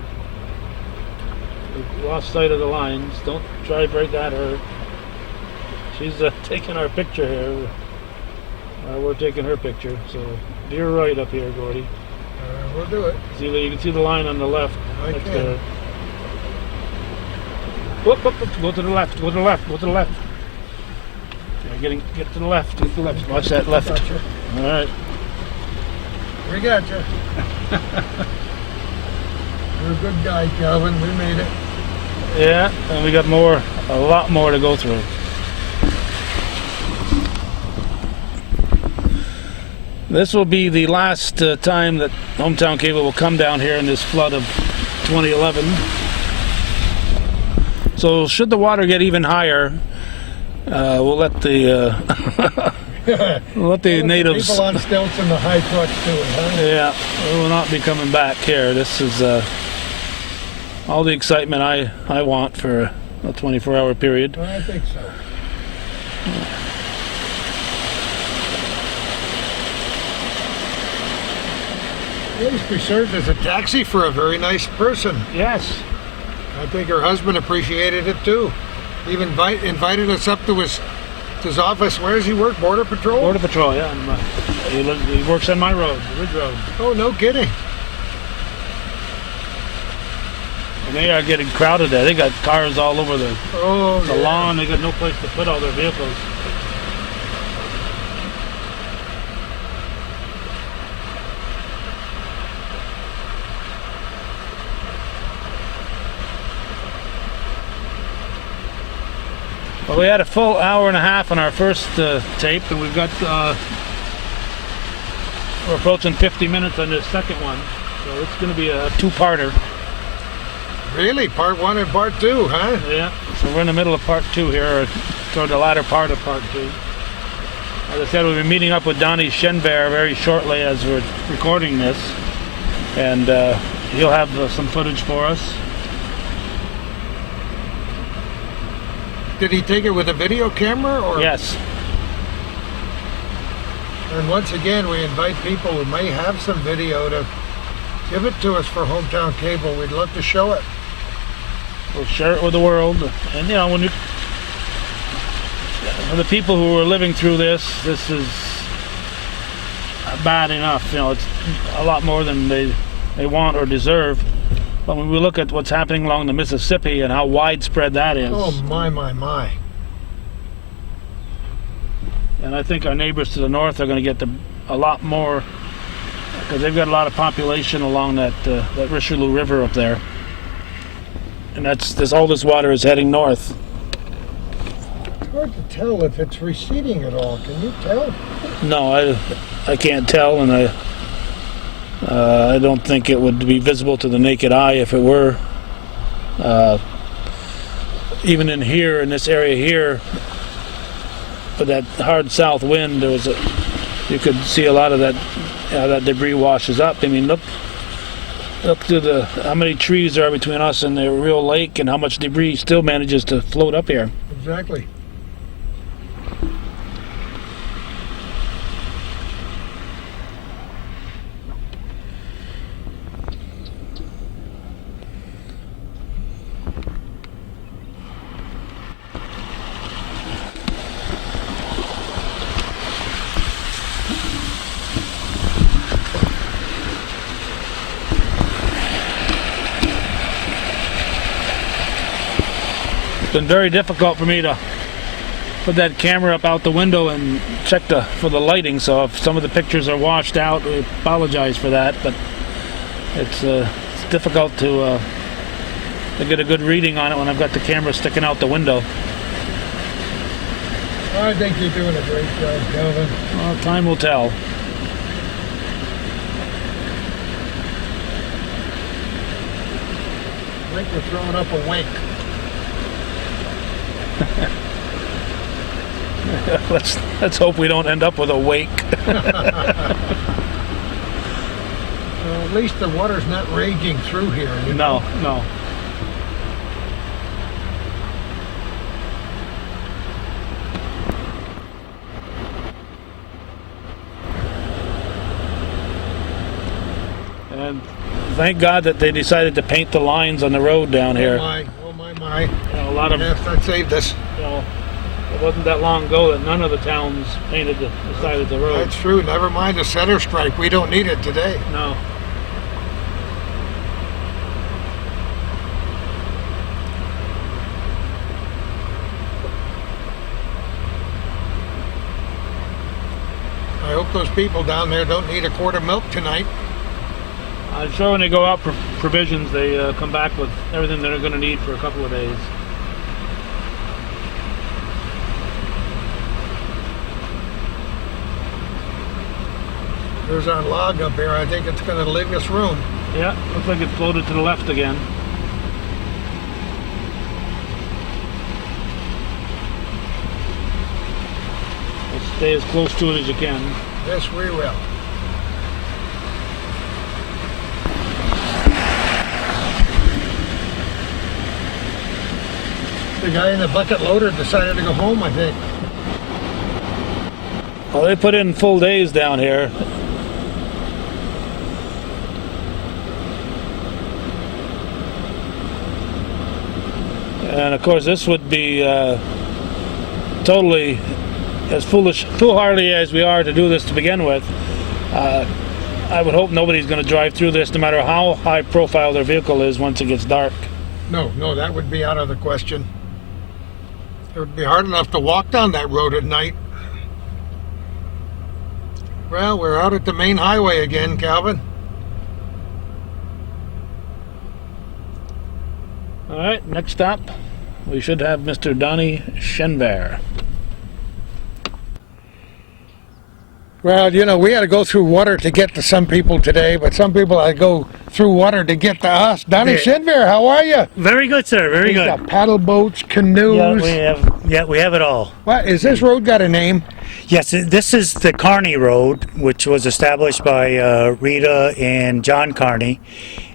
We've lost sight of the lines. Don't drive right at her. She's taking our picture here. We're taking her picture. So veer right up here, Gordy. We'll do it. You can see the line on the left. I next to can. her. Whoop, whoop, whoop. Go to the left. Go to the left. Go to the left. Get to the left. Get to the left. Watch that left. Gotcha. All right. We got you. You're a good guy, Calvin. We made it. Yeah, and we got a lot more to go through. This will be the last time that Hometown Cable will come down here in this flood of 2011. So should the water get even higher, we'll let the natives. People on stilts in the high trucks too, huh? Yeah, we will not be coming back here. This is all the excitement I want for a 24-hour period. I think so. We served as a taxi for a very nice person. Yes. I think her husband appreciated it too. Even invited us up to his office. Where does he work? Border Patrol? Border Patrol, yeah. And, he works on my road, the Ridge Road. Oh, no kidding. And they are getting crowded there. They got cars all over the Oh, lawn. They got no place to put all their vehicles. Well, we had a full hour and a half on our first tape, and we've got we're approaching 50 minutes on this second one, so it's going to be a two-parter. Really? Part 1 and part 2, huh? Yeah, so we're in the middle of part 2 here, or toward the latter part of part 2. As I said, we'll be meeting up with Donnie Schenbear very shortly as we're recording this, and he'll have some footage for us. Did he take it with a video camera? Or? Yes. And once again, we invite people who may have some video to give it to us for Hometown Cable. We'd love to show it. We'll share it with the world. And, you know, when for the people who are living through this is bad enough. You know, it's a lot more than they want or deserve. But when we look at what's happening along the Mississippi and how widespread that is. Oh, my. And I think our neighbors to the north are going to get a lot more, because they've got a lot of population along that Richelieu River up there. And all this water is heading north. It's hard to tell if it's receding at all. Can you tell? No, I can't tell, and I don't think it would be visible to the naked eye if it were. Even in here, in this area here, with that hard south wind, you could see a lot of that debris washes up. I mean, look to how many trees there are between us and the real lake, and how much debris still manages to float up here. Exactly. It's been very difficult for me to put that camera up out the window and check for the lighting, so if some of the pictures are washed out, we apologize for that, but it's difficult to get a good reading on it when I've got the camera sticking out the window. I think you're doing a great job, Calvin. Well, time will tell. I think we're throwing up a wink. Let's hope we don't end up with a wake. Well, at least the water's not raging through here. You know? No. And thank God that they decided to paint the lines on the road down here. Oh my. You know, a lot of, Yes, that saved us. you know, it wasn't that long ago that none of the towns painted the side of the road. That's true. Never mind the center stripe. We don't need it today. No. I hope those people down there don't need a quart of milk tonight. I'm sure when they go out for provisions, they come back with everything they're going to need for a couple of days. There's our log up here. I think it's going to leave us room. Yeah, looks like it's floated to the left again. We'll stay as close to it as you can. Yes, we will. The guy in the bucket loader decided to go home, I think. Well, they put in full days down here. And of course, this would be totally as foolhardy as we are to do this to begin with. I would hope nobody's going to drive through this, no matter how high profile their vehicle is, once it gets dark. No, that would be out of the question. It would be hard enough to walk down that road at night. Well, we're out at the main highway again, Calvin. All right, next stop, we should have Mr. Donnie Schenver. Well, you know, we had to go through water to get to some people today, but some people had to go through water to get to us. Donnie Yeah. Schenver, how are you? Very good, sir. Very We've good. got paddle boats, canoes. We have it all. What, is this road got a name? Yes, this is the Kearney Road, which was established by Rita and John Kearney,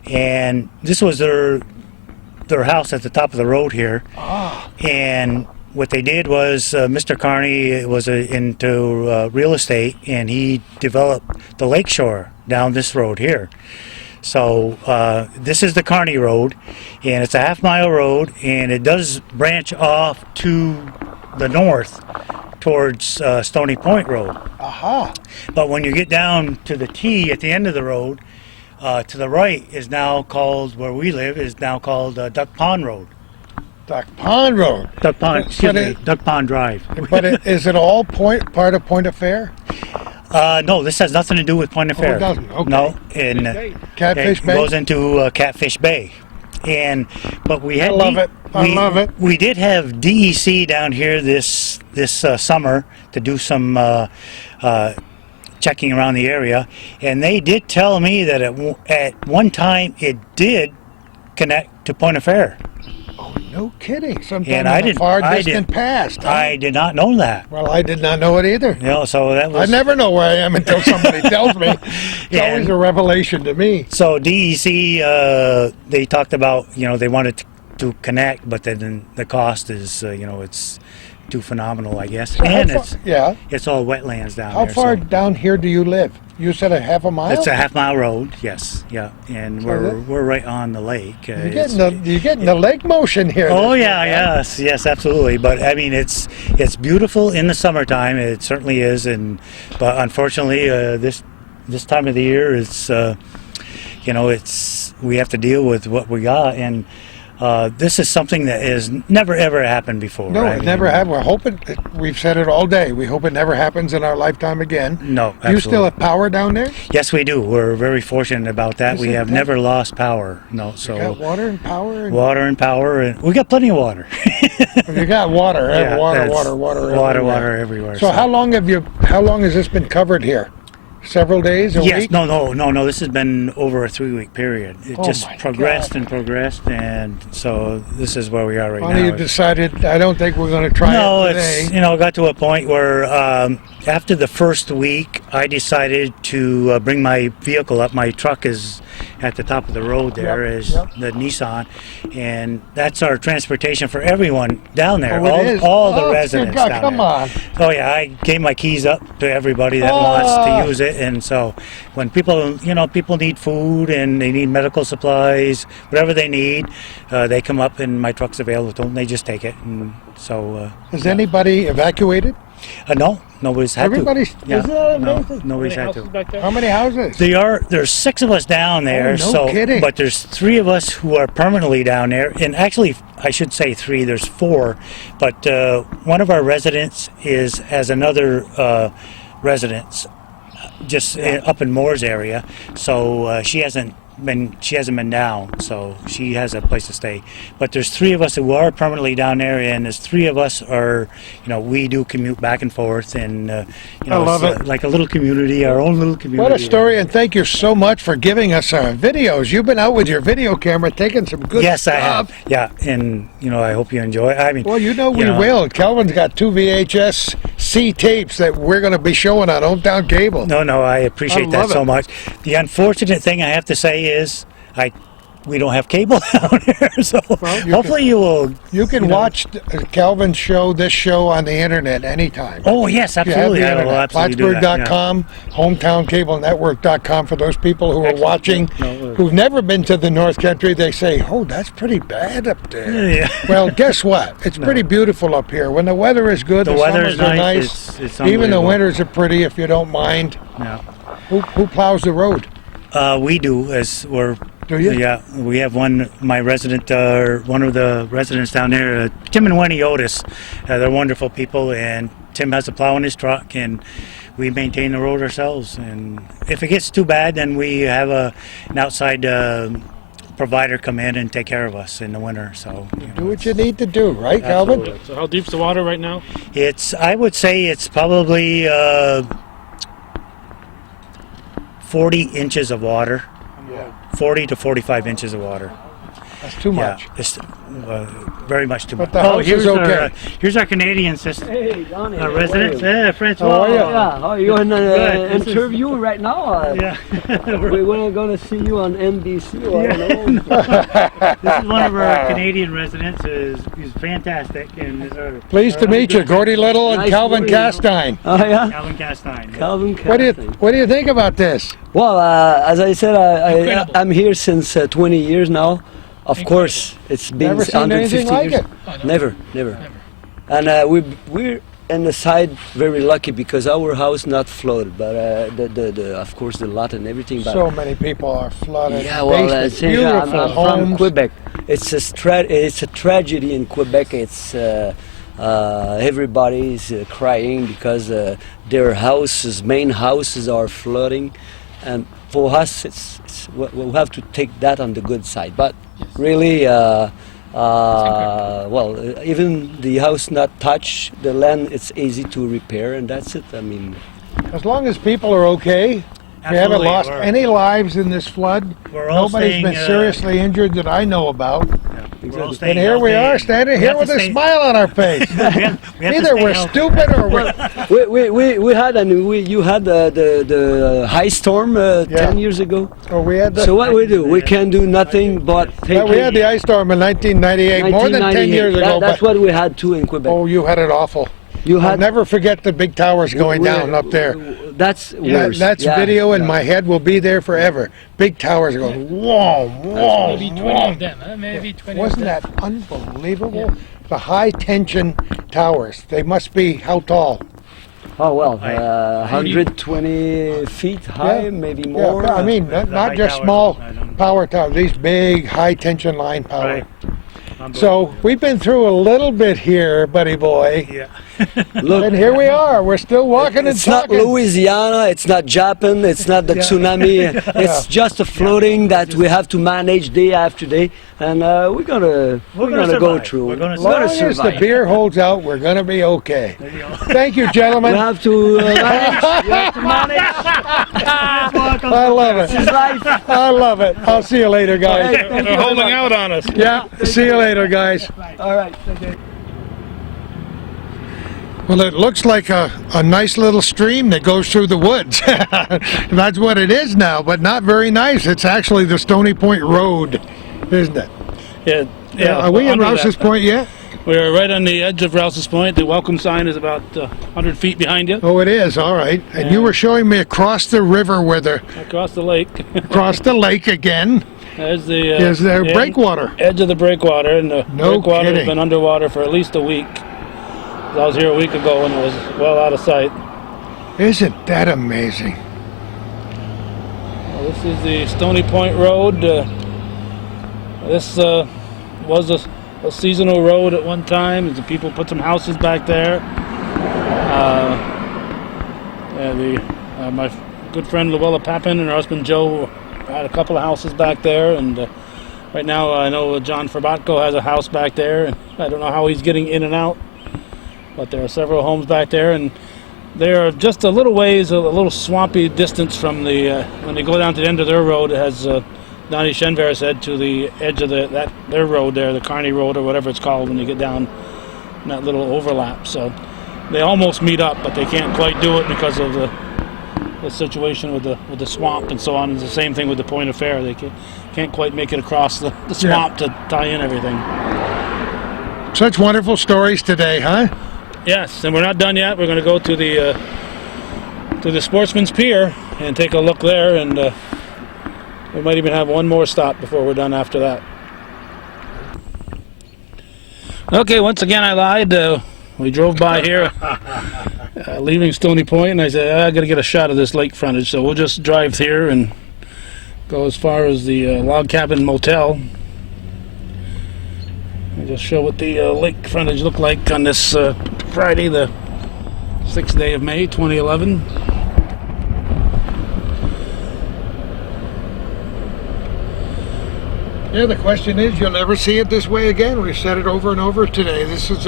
and this was their house at the top of the road here. And what they did was Mr. Kearney was into real estate, and he developed the lakeshore down this road here. So this is the Kearney Road, and it's a half-mile road, and it does branch off to the north towards Stony Point Road. Aha. But when you get down to the T at the end of the road, to the right is now called, where we live, is now called Duck Pond Road. Duck Pond Road. Duck Pond, excuse But me, Duck Pond Drive. But is it all part of Point of Fair? No, this has nothing to do with Point of Oh, it Fair. doesn't? Okay. No, and Catfish it Bay? goes into Catfish Bay. But we had I love it. I love it. We did have DEC down here this summer to do some checking around the area, and they did tell me that at one time it did connect to Point of Fair. No kidding. Sometime And in I the didn't- far I distant didn't- past. Huh? I did not know that. Well, I did not know it either. You know, so that I was. never know where I am until somebody tells me. It's always a revelation to me. So DEC, they talked about, you know, they wanted to connect, but then the cost is, you know, it's too phenomenal, I guess. So And how far, it's all wetlands down How there. far so- down here do you live? You said a half a mile? It's a half-mile road, yes, yeah, and we're right on the lake. You're getting the lake motion here. Oh this yeah, week, huh? yes, absolutely. But I mean, it's beautiful in the summertime. It certainly is, but unfortunately, this time of the year, it's you know, we have to deal with what we got, and this is something that has never ever happened before. No, I it mean, never happened. We're hoping, we've said it all day, we hope it never happens in our lifetime again. No, Do you still absolutely. have power down there? Yes, we do. We're very fortunate about that. Is We it have that- never lost power. No, so You got water and power? And water and power, and we got plenty of water. You got water, Yeah, water that's- everywhere. everywhere. So how long has this been covered here? Several days, a Yes, week? no. This has been over a 3-week period. It Oh just my progressed God. and progressed, and so this is where we are right Finally, now. you decided, I don't think we're going to try No, it it's today. it got to a point where after the first week, I decided to bring my vehicle up. My truck is at the top of the road. There Yep, is yep. the Nissan, and that's our transportation for everyone down there. Oh, it is? all the Oh, residents God, down come there. on. Oh yeah, I gave my keys up to everybody that wants Ah. to use it, and so when people need food and they need medical supplies, whatever they need, they come up and my truck's available to them. They just take it, and so. Has anybody evacuated? No, nobody's had Everybody's- to. isn't that no, amazing? nobody's had to. Back there? How many houses? There's 6 of us down there, Oh, no kidding. but there's 3 of us who are permanently down there, and actually I should say 3. There's 4, but one of our residents has another residence just up in Moore's area, so she hasn't been down, so she has a place to stay. But there's 3 of us who are permanently down there, and there's 3 of us are, we do commute back and forth, and I love it's it. like a little community, our own little community. What a story, and thank you so much for giving us videos. You've been out with your video camera taking some good Yes, stuff. I have. Yeah, and I hope you enjoy it. I mean, Well, we will. Kelvin's got 2 VHS C tapes that we're going to be showing on Hometown Cable. No, I appreciate I that love so it. much. The unfortunate thing I have to say is, we don't have cable down here, so Well, you hopefully you will. You can watch Kelvin's this show on the internet anytime. Oh yes, You have absolutely. the I will internet. absolutely do that. yeah. Plattsburgh.com, HometownCableNetwork.com for those people who are watching, No, who've never been to the North Country. They say, "Oh, that's pretty bad up there." Yeah. Well, guess what? It's pretty beautiful up here. When the weather is good, The the weather summers is are nice. nice. It's Even the unbelievable. winters are pretty if you don't mind. Yeah. Who plows the road? We do, as we're. Do you? Yeah, we have one of the residents down there, Tim and Wendy Otis. They're wonderful people, and Tim has a plow in his truck, and we maintain the road ourselves. And if it gets too bad, then we have an outside provider come in and take care of us in the winter. So Do what you need to do, right, Calvin? Absolutely. So how deep's the water right now? I would say it's probably 40 inches of water. 40 to 45 inches of water. That's too much. Yeah, it's very much too much. But the house is okay. Here's our Canadian sister, Hey, Johnny. resident. Yeah, Francois. How are you? Yeah, how are you on Good. This is- interview right now? Yeah. We're going to see you on NBC. Or I don't know. This is one of our Canadian residents. He's fantastic, and this is our Pleased to meet you, Gordy Little and Nice Calvin meeting you. Castine. Oh, yeah? Calvin Castine. Calvin What Casting. do you think about this? Well, as I said, Incredible. I'm here since 20 years now. Of course, it's been Never seen 150 anything like years. it. Never. And we're in the side very lucky because our house not flooded, but of course the lot and everything. But So many people are flooded. yeah, well, Basements, I'm beautiful from homes. Quebec. It's a tragedy in Quebec. It's everybody's crying because their houses, main houses, are flooding, and for us, we'll have to take that on the good side. But really, well, even the house not touched, the land it's easy to repair, and that's it. I mean, As long as people are okay, we haven't Absolutely, lost we're- any lives in this flood. We're all Nobody's staying, been seriously injured that I know about. We're all And staying here we healthy. are, standing We here have to with a stay- smile on our face. we have to Either stay we're healthy. stupid or we're... we had you had the high storm 10 years ago. or we had the... So what we do? We can do nothing but take Yeah, we it. had the ice storm in 1998, more than 10 years 1998. ago. That's But, what we had too in Quebec. oh, you had it awful. You I'll had never forget the big towers going we- down up there. That's worse. That's Yeah. video in my head will be there forever. Big towers going, whoa, whoa, Maybe 20 whoa. of them, huh? Maybe 20 Wasn't of them. that unbelievable? The high tension towers, they must be how tall? Oh well, High. 120 feet high, Yeah. maybe more. Yeah, I mean, The not high just towers, small I don't- power towers, these big high tension line power. Right. So we've been through a little bit here, buddy boy, Yeah. Look, and here we are. We're still walking and it's not talking. Louisiana, it's not Japan, it's not the tsunami. It's just a flooding that we have to manage day after day, and we're gonna go survive. through. We're gonna As long as the survive. beer holds out, we're going to be okay. There you go. Thank you, We gentlemen. have to manage. We have to manage. I love This is it. life. I love it. I'll see you later, guys. They're holding out on us. Yeah, see you later, guys. All right. Well, it looks like a nice little stream that goes through the woods. That's what it is now, but not very nice. It's actually the Stony Point Road, isn't it? Yeah. Are we in under Rouse's that. Point yet? We're right on the edge of Rouse's Point. The welcome sign is about 100 feet behind you, Oh, it is. All right. And you were showing me across the river where the across the lake. across the lake again There's the is there the breakwater. edge of the breakwater, and the No breakwater has kidding. been underwater for at least a week. I was here a week ago and it was well out of sight. Isn't that amazing? Well, this is the Stony Point Road. This was a seasonal road at one time. The people put some houses back there. My good friend Luella Papin and her husband Joe had a couple of houses back there, and right now I know John Ferbatko has a house back there, and I don't know how he's getting in and out, but there are several homes back there, and they're just a little ways, a little swampy distance from the when they go down to the end of their road. It has Donnie Shenver said to the edge of their road there, the Kearney Road or whatever it's called when you get down in that little overlap. So they almost meet up, but they can't quite do it because of the situation with the swamp and so on. It's the same thing with the Point of Fair. They can't quite make it across the swamp to tie in everything. Such wonderful stories today, huh? Yes, and we're not done yet. We're going to go to the Sportsman's Pier and take a look there, and we might even have one more stop before we're done after that. Okay, once again I lied. We drove by here, leaving Stony Point, and I said, I got to get a shot of this lake frontage, so we'll just drive here and go as far as the Log Cabin Motel. I'll just show what the lake frontage looked like on this Friday, the 6th day of May, 2011. Yeah, the question is, you'll never see it this way again. We've said it over and over today. This is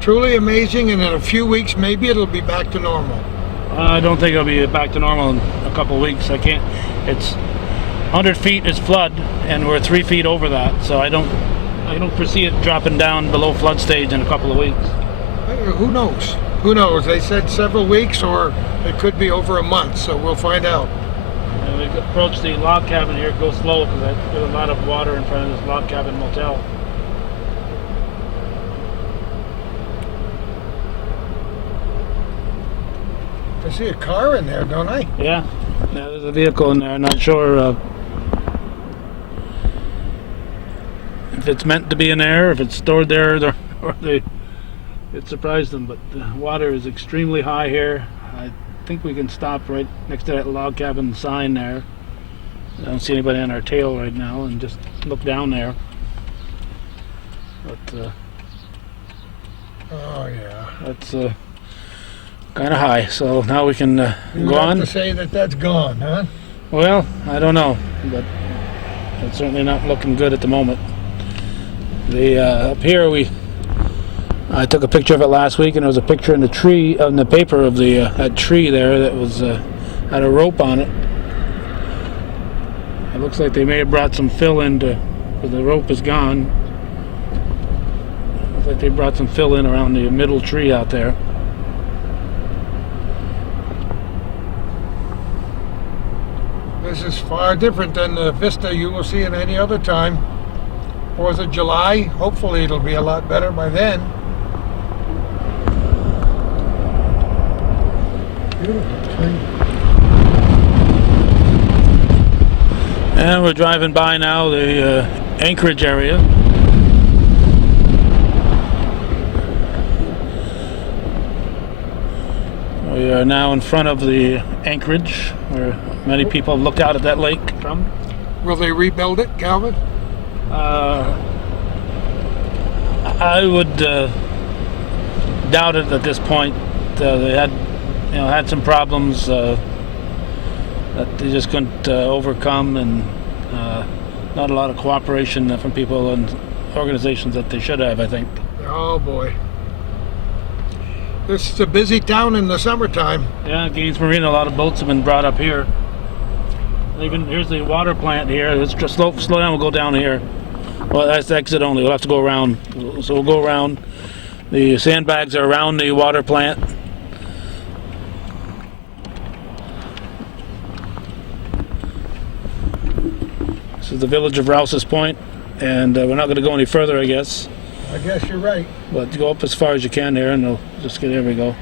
truly amazing, and in a few weeks, maybe it'll be back to normal. I don't think it'll be back to normal in a couple of weeks. I can't. It's 100 feet is flood, and we're 3 feet over that. So I don't foresee it dropping down below flood stage in a couple of weeks. Who knows? Who knows? They said several weeks, or it could be over a month. So we'll find out. And we approach the log cabin here. Go slow because there's a lot of water in front of this log cabin motel. I see a car in there, don't I? Yeah, there's a vehicle in there. I'm not sure if it's meant to be in there, if it's stored there, or it surprised them. But the water is extremely high here. I think we can stop right next to that log cabin sign there. I don't see anybody on our tail right now, and just look down there. But Oh yeah. that's kind of high. So now we can You go have on. to say that that's gone, huh? Well, I don't know, but it's certainly not looking good at the moment. The up here, I took a picture of it last week, and there was a picture in the tree, in the paper of that tree there that was had a rope on it. It looks like they may have brought some fill in because the rope is gone. Looks like they brought some fill in around the middle tree out there. This is far different than the vista you will see at any other time. 4th of July, hopefully it'll be a lot better by then. Beautiful tree. And we're driving by now the Anchorage area. We are now in front of the Anchorage, where many people have looked out at that lake from. Will they rebuild it, Calvin? I would doubt it at this point. They had some problems that they just couldn't overcome, and not a lot of cooperation from people and organizations that they should have, I think. Oh boy. This is a busy town in the summertime. Yeah, Gaines Marina, a lot of boats have been brought up here. Even here's the water plant here. Let's just slow down. We'll go down here. Well, that's exit only. We'll have to go around. So we'll go around. The sandbags are around the water plant. This is the village of Rouse's Point, and we're not going to go any further, I guess. I guess you're right. But go up as far as you can there, and they'll just get. There we go.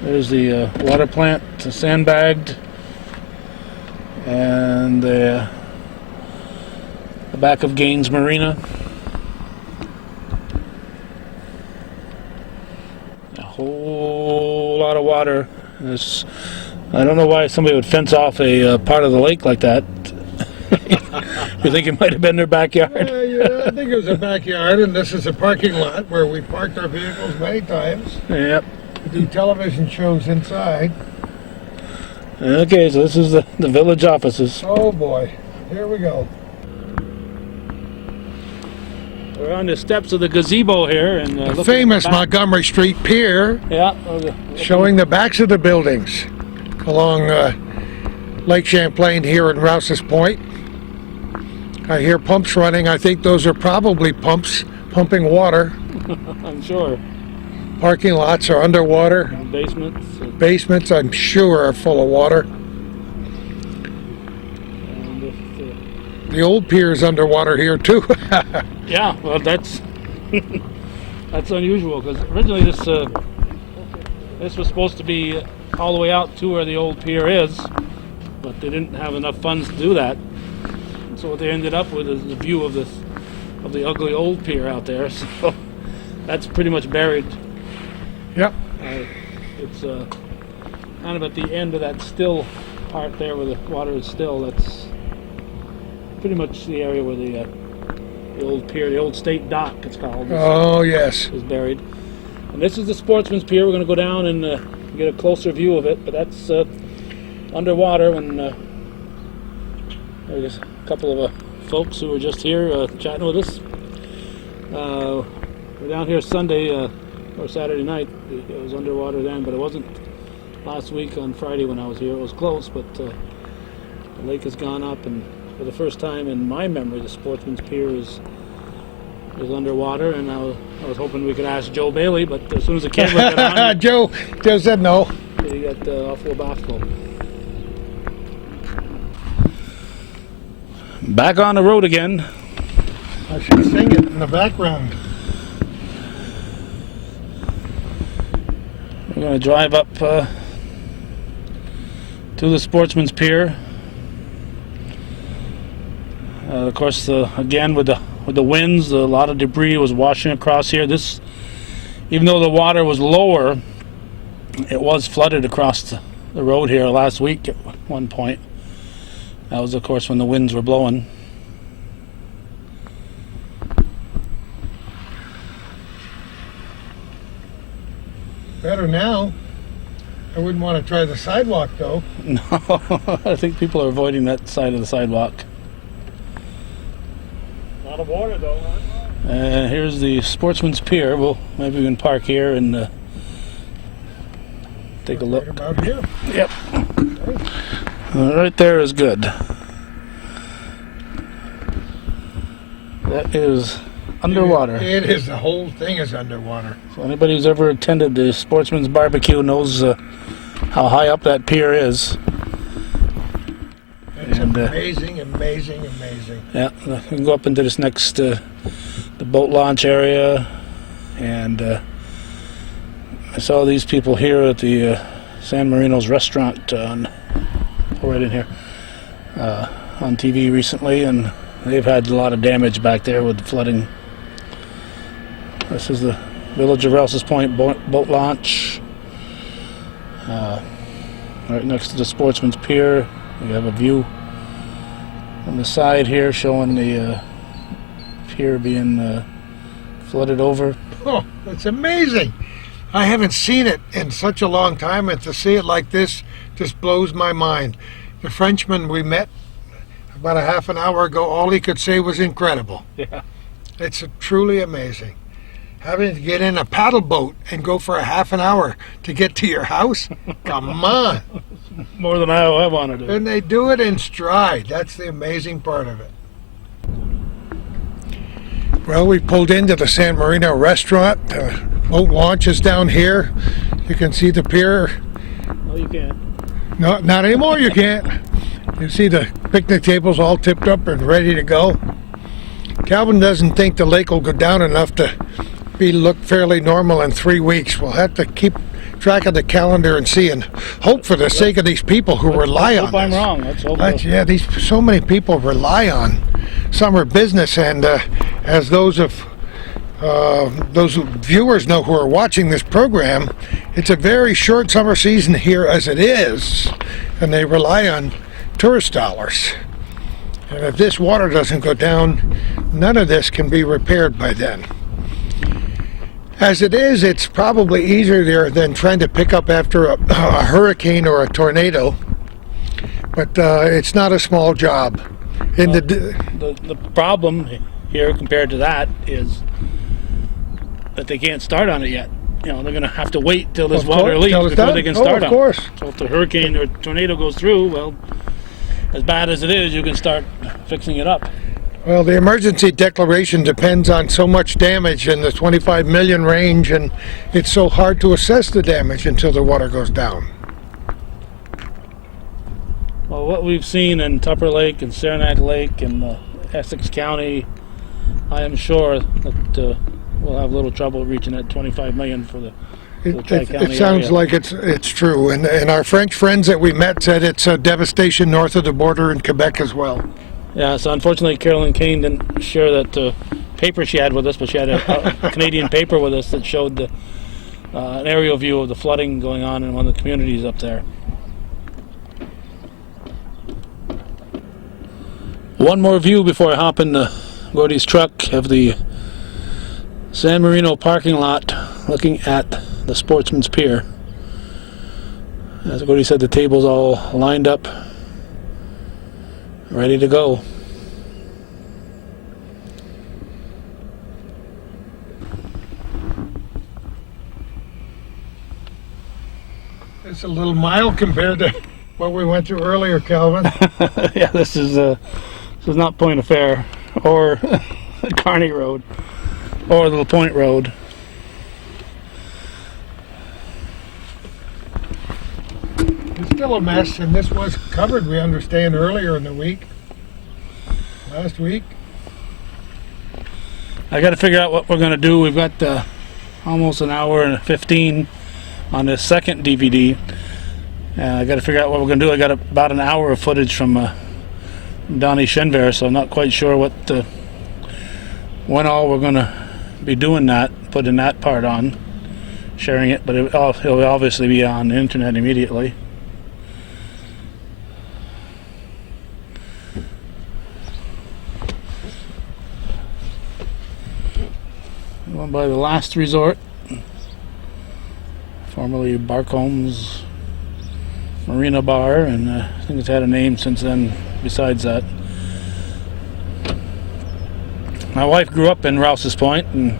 There's the water plant, sandbagged, and the back of Gaines Marina. A whole lot of water. I don't know why somebody would fence off a part of the lake like that. You think it might have been their backyard? Yeah, I think it was a backyard, and this is a parking lot where we parked our vehicles many times. Yep. We do television shows inside. Okay, so this is the village offices. Oh boy, here we go. We're on the steps of the gazebo here, and The looking at famous the back. Montgomery Street Pier, Yeah. showing the backs of the buildings along Lake Champlain here in Rouse's Point. I hear pumps running. I think those are probably pumps pumping water. I'm sure. Parking lots are underwater. Basements. Basements, I'm sure, are full of water. And The old pier is underwater here too. yeah, well, that's that's unusual because originally this was supposed to be all the way out to where the old pier is, but they didn't have enough funds to do that. So what they ended up with is the view of the ugly old pier out there. So that's pretty much buried. Yep. It's kind of at the end of that still part there where the water is still. That's pretty much the area where the old pier, the old state dock, it's called. Oh yes. Is buried. And this is the Sportsman's Pier. We're going to go down and get a closer view of it, but that's underwater when there's a couple of folks who were just here chatting with us. We're down here Sunday or Saturday night. It was underwater then, but it wasn't last week on Friday when I was here. It was close, but the lake has gone up, and for the first time in my memory, the Sportsman's Pier is underwater. And I was hoping we could ask Joe Bailey, but as soon as the camera got on, Joe said no. he got awful bashful. Back on the road again. I should sing it in the background. We're going to drive up to the Sportsman's Pier. Of course, again with the winds, a lot of debris was washing across here. This, even though the water was lower, it was flooded across the road here last week at one point. That was, of course, when the winds were blowing. Better now. I wouldn't want to try the sidewalk though. No, I think people are avoiding that side of the sidewalk. A lot of water though, huh? Here's the Sportsman's Pier. Well, maybe we can park here and take a look. Right about here. Yep. Right there is good. That is underwater. It is. The whole thing is underwater. So anybody who's ever attended the Sportsman's Barbecue knows how high up that pier is. It's And, amazing. Yeah, we can go up into this next the boat launch area, and I saw these people here at the San Marino's restaurant right in here on TV recently, and they've had a lot of damage back there with the flooding. This is the Village of Rouse's Point boat launch, right next to the Sportsman's Pier. We have a view on the side here showing the pier being flooded over. Oh, it's amazing. I haven't seen it in such a long time, and to see it like this just blows my mind. The Frenchman we met about a half an hour ago, all he could say was incredible. Yeah. It's truly amazing. Having to get in a paddle boat and go for a half an hour to get to your house? Come on. More than I wanted to. And they do it in stride. That's the amazing part of it. Well, we pulled into the San Marino restaurant. The boat launch is down here. You can see the pier. No, you can't. No, not anymore, you can't. You see the picnic tables all tipped up and ready to go. Calvin doesn't think the lake will go down enough to look fairly normal in 3 weeks. We'll have to keep track of the calendar and see, and hope for the sake of these people who rely on Hope I'm this. wrong. Let's hope. Yeah, so many people rely on summer business, and as those viewers know who are watching this program, it's a very short summer season here as it is, and they rely on tourist dollars. And if this water doesn't go down, none of this can be repaired by then. As it is, it's probably easier there than trying to pick up after a hurricane or a tornado, but it's not a small job. The problem here compared to that is that they can't start on it yet. You know, they're going to have to wait till this water leaves before they can start on it. Of course. So if the hurricane or tornado goes through, well, as bad as it is, you can start fixing it up. Well, the emergency declaration depends on so much damage in the 25 million range, and it's so hard to assess the damage until the water goes down. Well, what we've seen in Tupper Lake and Saranac Lake and Essex County, I am sure that we'll have little trouble reaching that 25 million for the Tri-County It sounds area. like it's true, and our French friends that we met said it's a devastation north of the border in Quebec as well. Yeah, so unfortunately Carolyn Kane didn't share that paper she had with us, but she had a Canadian paper with us that showed an aerial view of the flooding going on in one of the communities up there. One more view before I hop in Gordy's truck of the San Marino parking lot looking at the Sportsman's Pier. As Gordy said, the table's all lined up, ready to go. It's a little mild compared to what we went through earlier, Calvin. Yeah, this is not Point of Fair or Kearney Road or Little Point Road. It's still a mess, and this was covered, we understand, earlier in the week. Last week. I got to figure out what we're going to do. We've got almost an hour and 15 on this second DVD. I got to figure out what we're going to do. I got about an hour of footage from Donnie Shenver, so I'm not quite sure when all we're going to be doing that, putting that part on, sharing it, but it'll obviously be on the internet immediately. One by the Last Resort, formerly Barcomb's Marina Bar, and I think it's had a name since then besides that. My wife grew up in Rouse's Point, and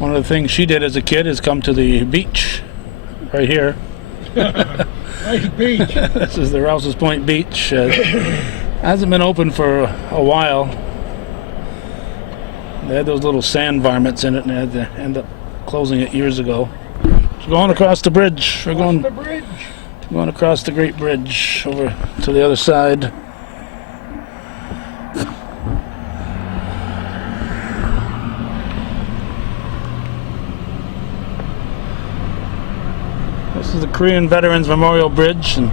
one of the things she did as a kid is come to the beach right here. Nice beach. This is the Rouse's Point Beach. Hasn't been open for a while. They had those little sand varmints in it, and they had to end up closing it years ago. We're going across the bridge. We're going across the Great Bridge over to the other side. This is the Korean Veterans Memorial Bridge, and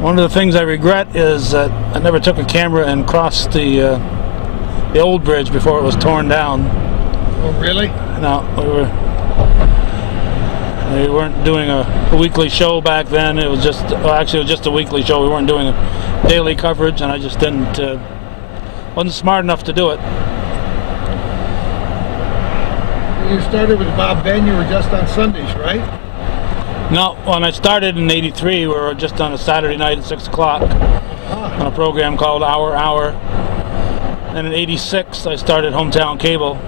one of the things I regret is that I never took a camera and crossed the old bridge before it was torn down. Oh, really? No, we weren't doing a weekly show back then. It was just, well, actually it was just a weekly show. We weren't doing a daily coverage, and I just wasn't smart enough to do it. You started with Bob Ben, you were just on Sundays, right? No, when I started in '83, we were just on a Saturday night at 6 o'clock on a program called Our Hour. Then in '86, I started Hometown Cable.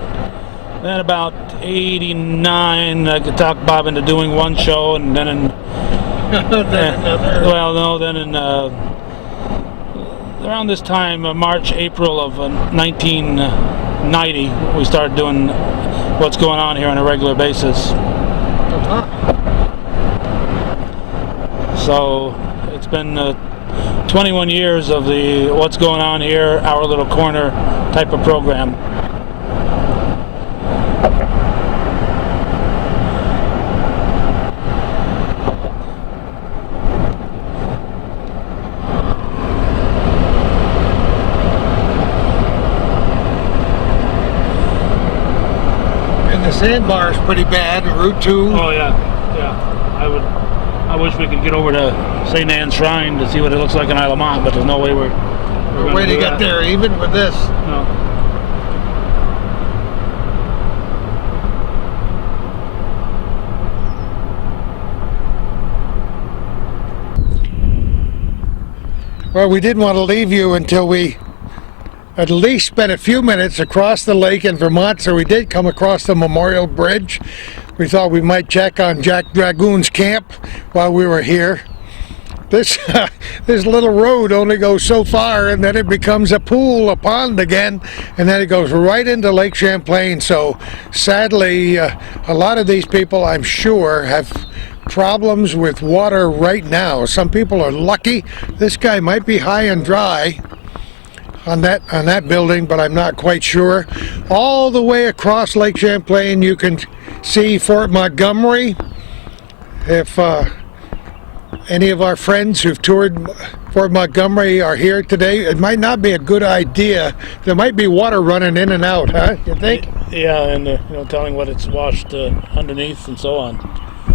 Then about '89, I could talk Bob into doing one show, and then in around this time, March, April of 1990, we started doing What's Going On Here on a regular basis. So it's been 21 years of the What's Going On Here, Our Little Corner type of program. And the sandbar is pretty bad, Route 2. Oh yeah. I wish we could get over to St. Anne's Shrine to see what it looks like in Isle of Mont, but there's no way we're No way to get there, even with this. No. Well, we didn't want to leave you until we at least spent a few minutes across the lake in Vermont, so we did come across the Memorial Bridge. We thought we might check on Jack Dragoon's camp while we were here. This little road only goes so far, and then it becomes a pool, a pond again, and then it goes right into Lake Champlain. So sadly, a lot of these people, I'm sure, have problems with water right now. Some people are lucky. This guy might be high and dry on that building, but I'm not quite sure. All the way across Lake Champlain, you can see Fort Montgomery. If any of our friends who've toured Fort Montgomery are here today, it might not be a good idea. There might be water running in and out, huh? You think? Yeah, and telling what it's washed underneath and so on.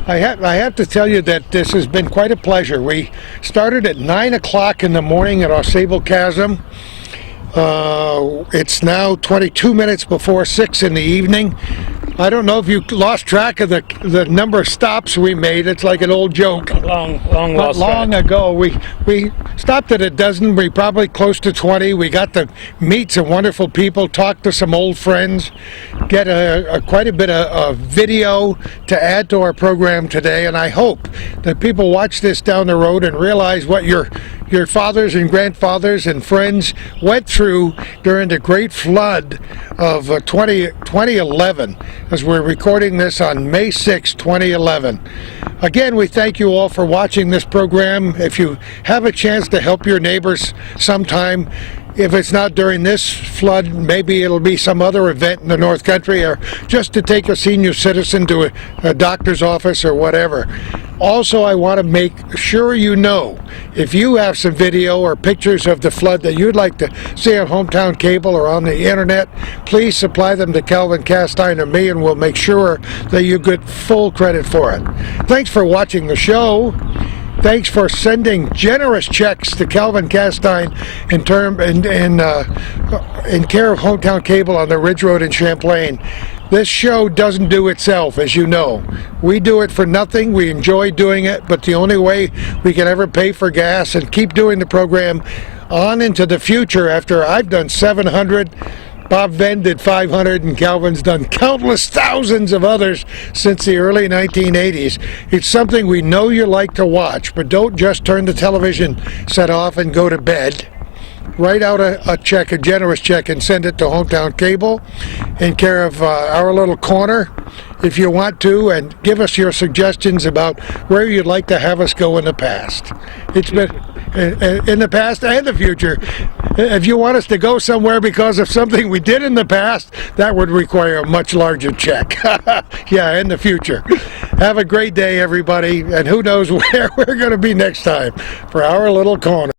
I have to tell you that this has been quite a pleasure. We started at 9 o'clock in the morning at Au Sable Chasm. It's now 22 minutes before 6 in the evening. I don't know if you lost track of the number of stops we made. It's like an old joke. Long But lost long track. ago, we stopped at a dozen. We probably close to 20. We got to meet some wonderful people, talk to some old friends, get quite a bit of video to add to our program today. And I hope that people watch this down the road and realize what your fathers and grandfathers and friends went through during the great flood of 2011, as we're recording this on May 6, 2011. Again, we thank you all for watching this program. If you have a chance to help your neighbors sometime, if it's not during this flood, maybe it'll be some other event in the North Country, or just to take a senior citizen to a doctor's office or whatever. Also, I want to make sure you know, if you have some video or pictures of the flood that you'd like to see on Hometown Cable or on the internet, please supply them to Calvin Castine or me, and we'll make sure that you get full credit for it. Thanks for watching the show. Thanks for sending generous checks to Calvin Castine in care of Hometown Cable on the Ridge Road in Champlain. This show doesn't do itself, as you know. We do it for nothing. We enjoy doing it, but the only way we can ever pay for gas and keep doing the program on into the future, after I've done 700, Bob Venn did 500, and Calvin's done countless thousands of others since the early 1980s. It's something we know you like to watch, but don't just turn the television set off and go to bed. Write out a check, a generous check, and send it to Hometown Cable in care of Our Little Corner, if you want to, and give us your suggestions about where you'd like to have us go in the past. It's been in the past and the future. If you want us to go somewhere because of something we did in the past, that would require a much larger check. Yeah, in the future. Have a great day, everybody, and who knows where we're going to be next time for Our Little Corner.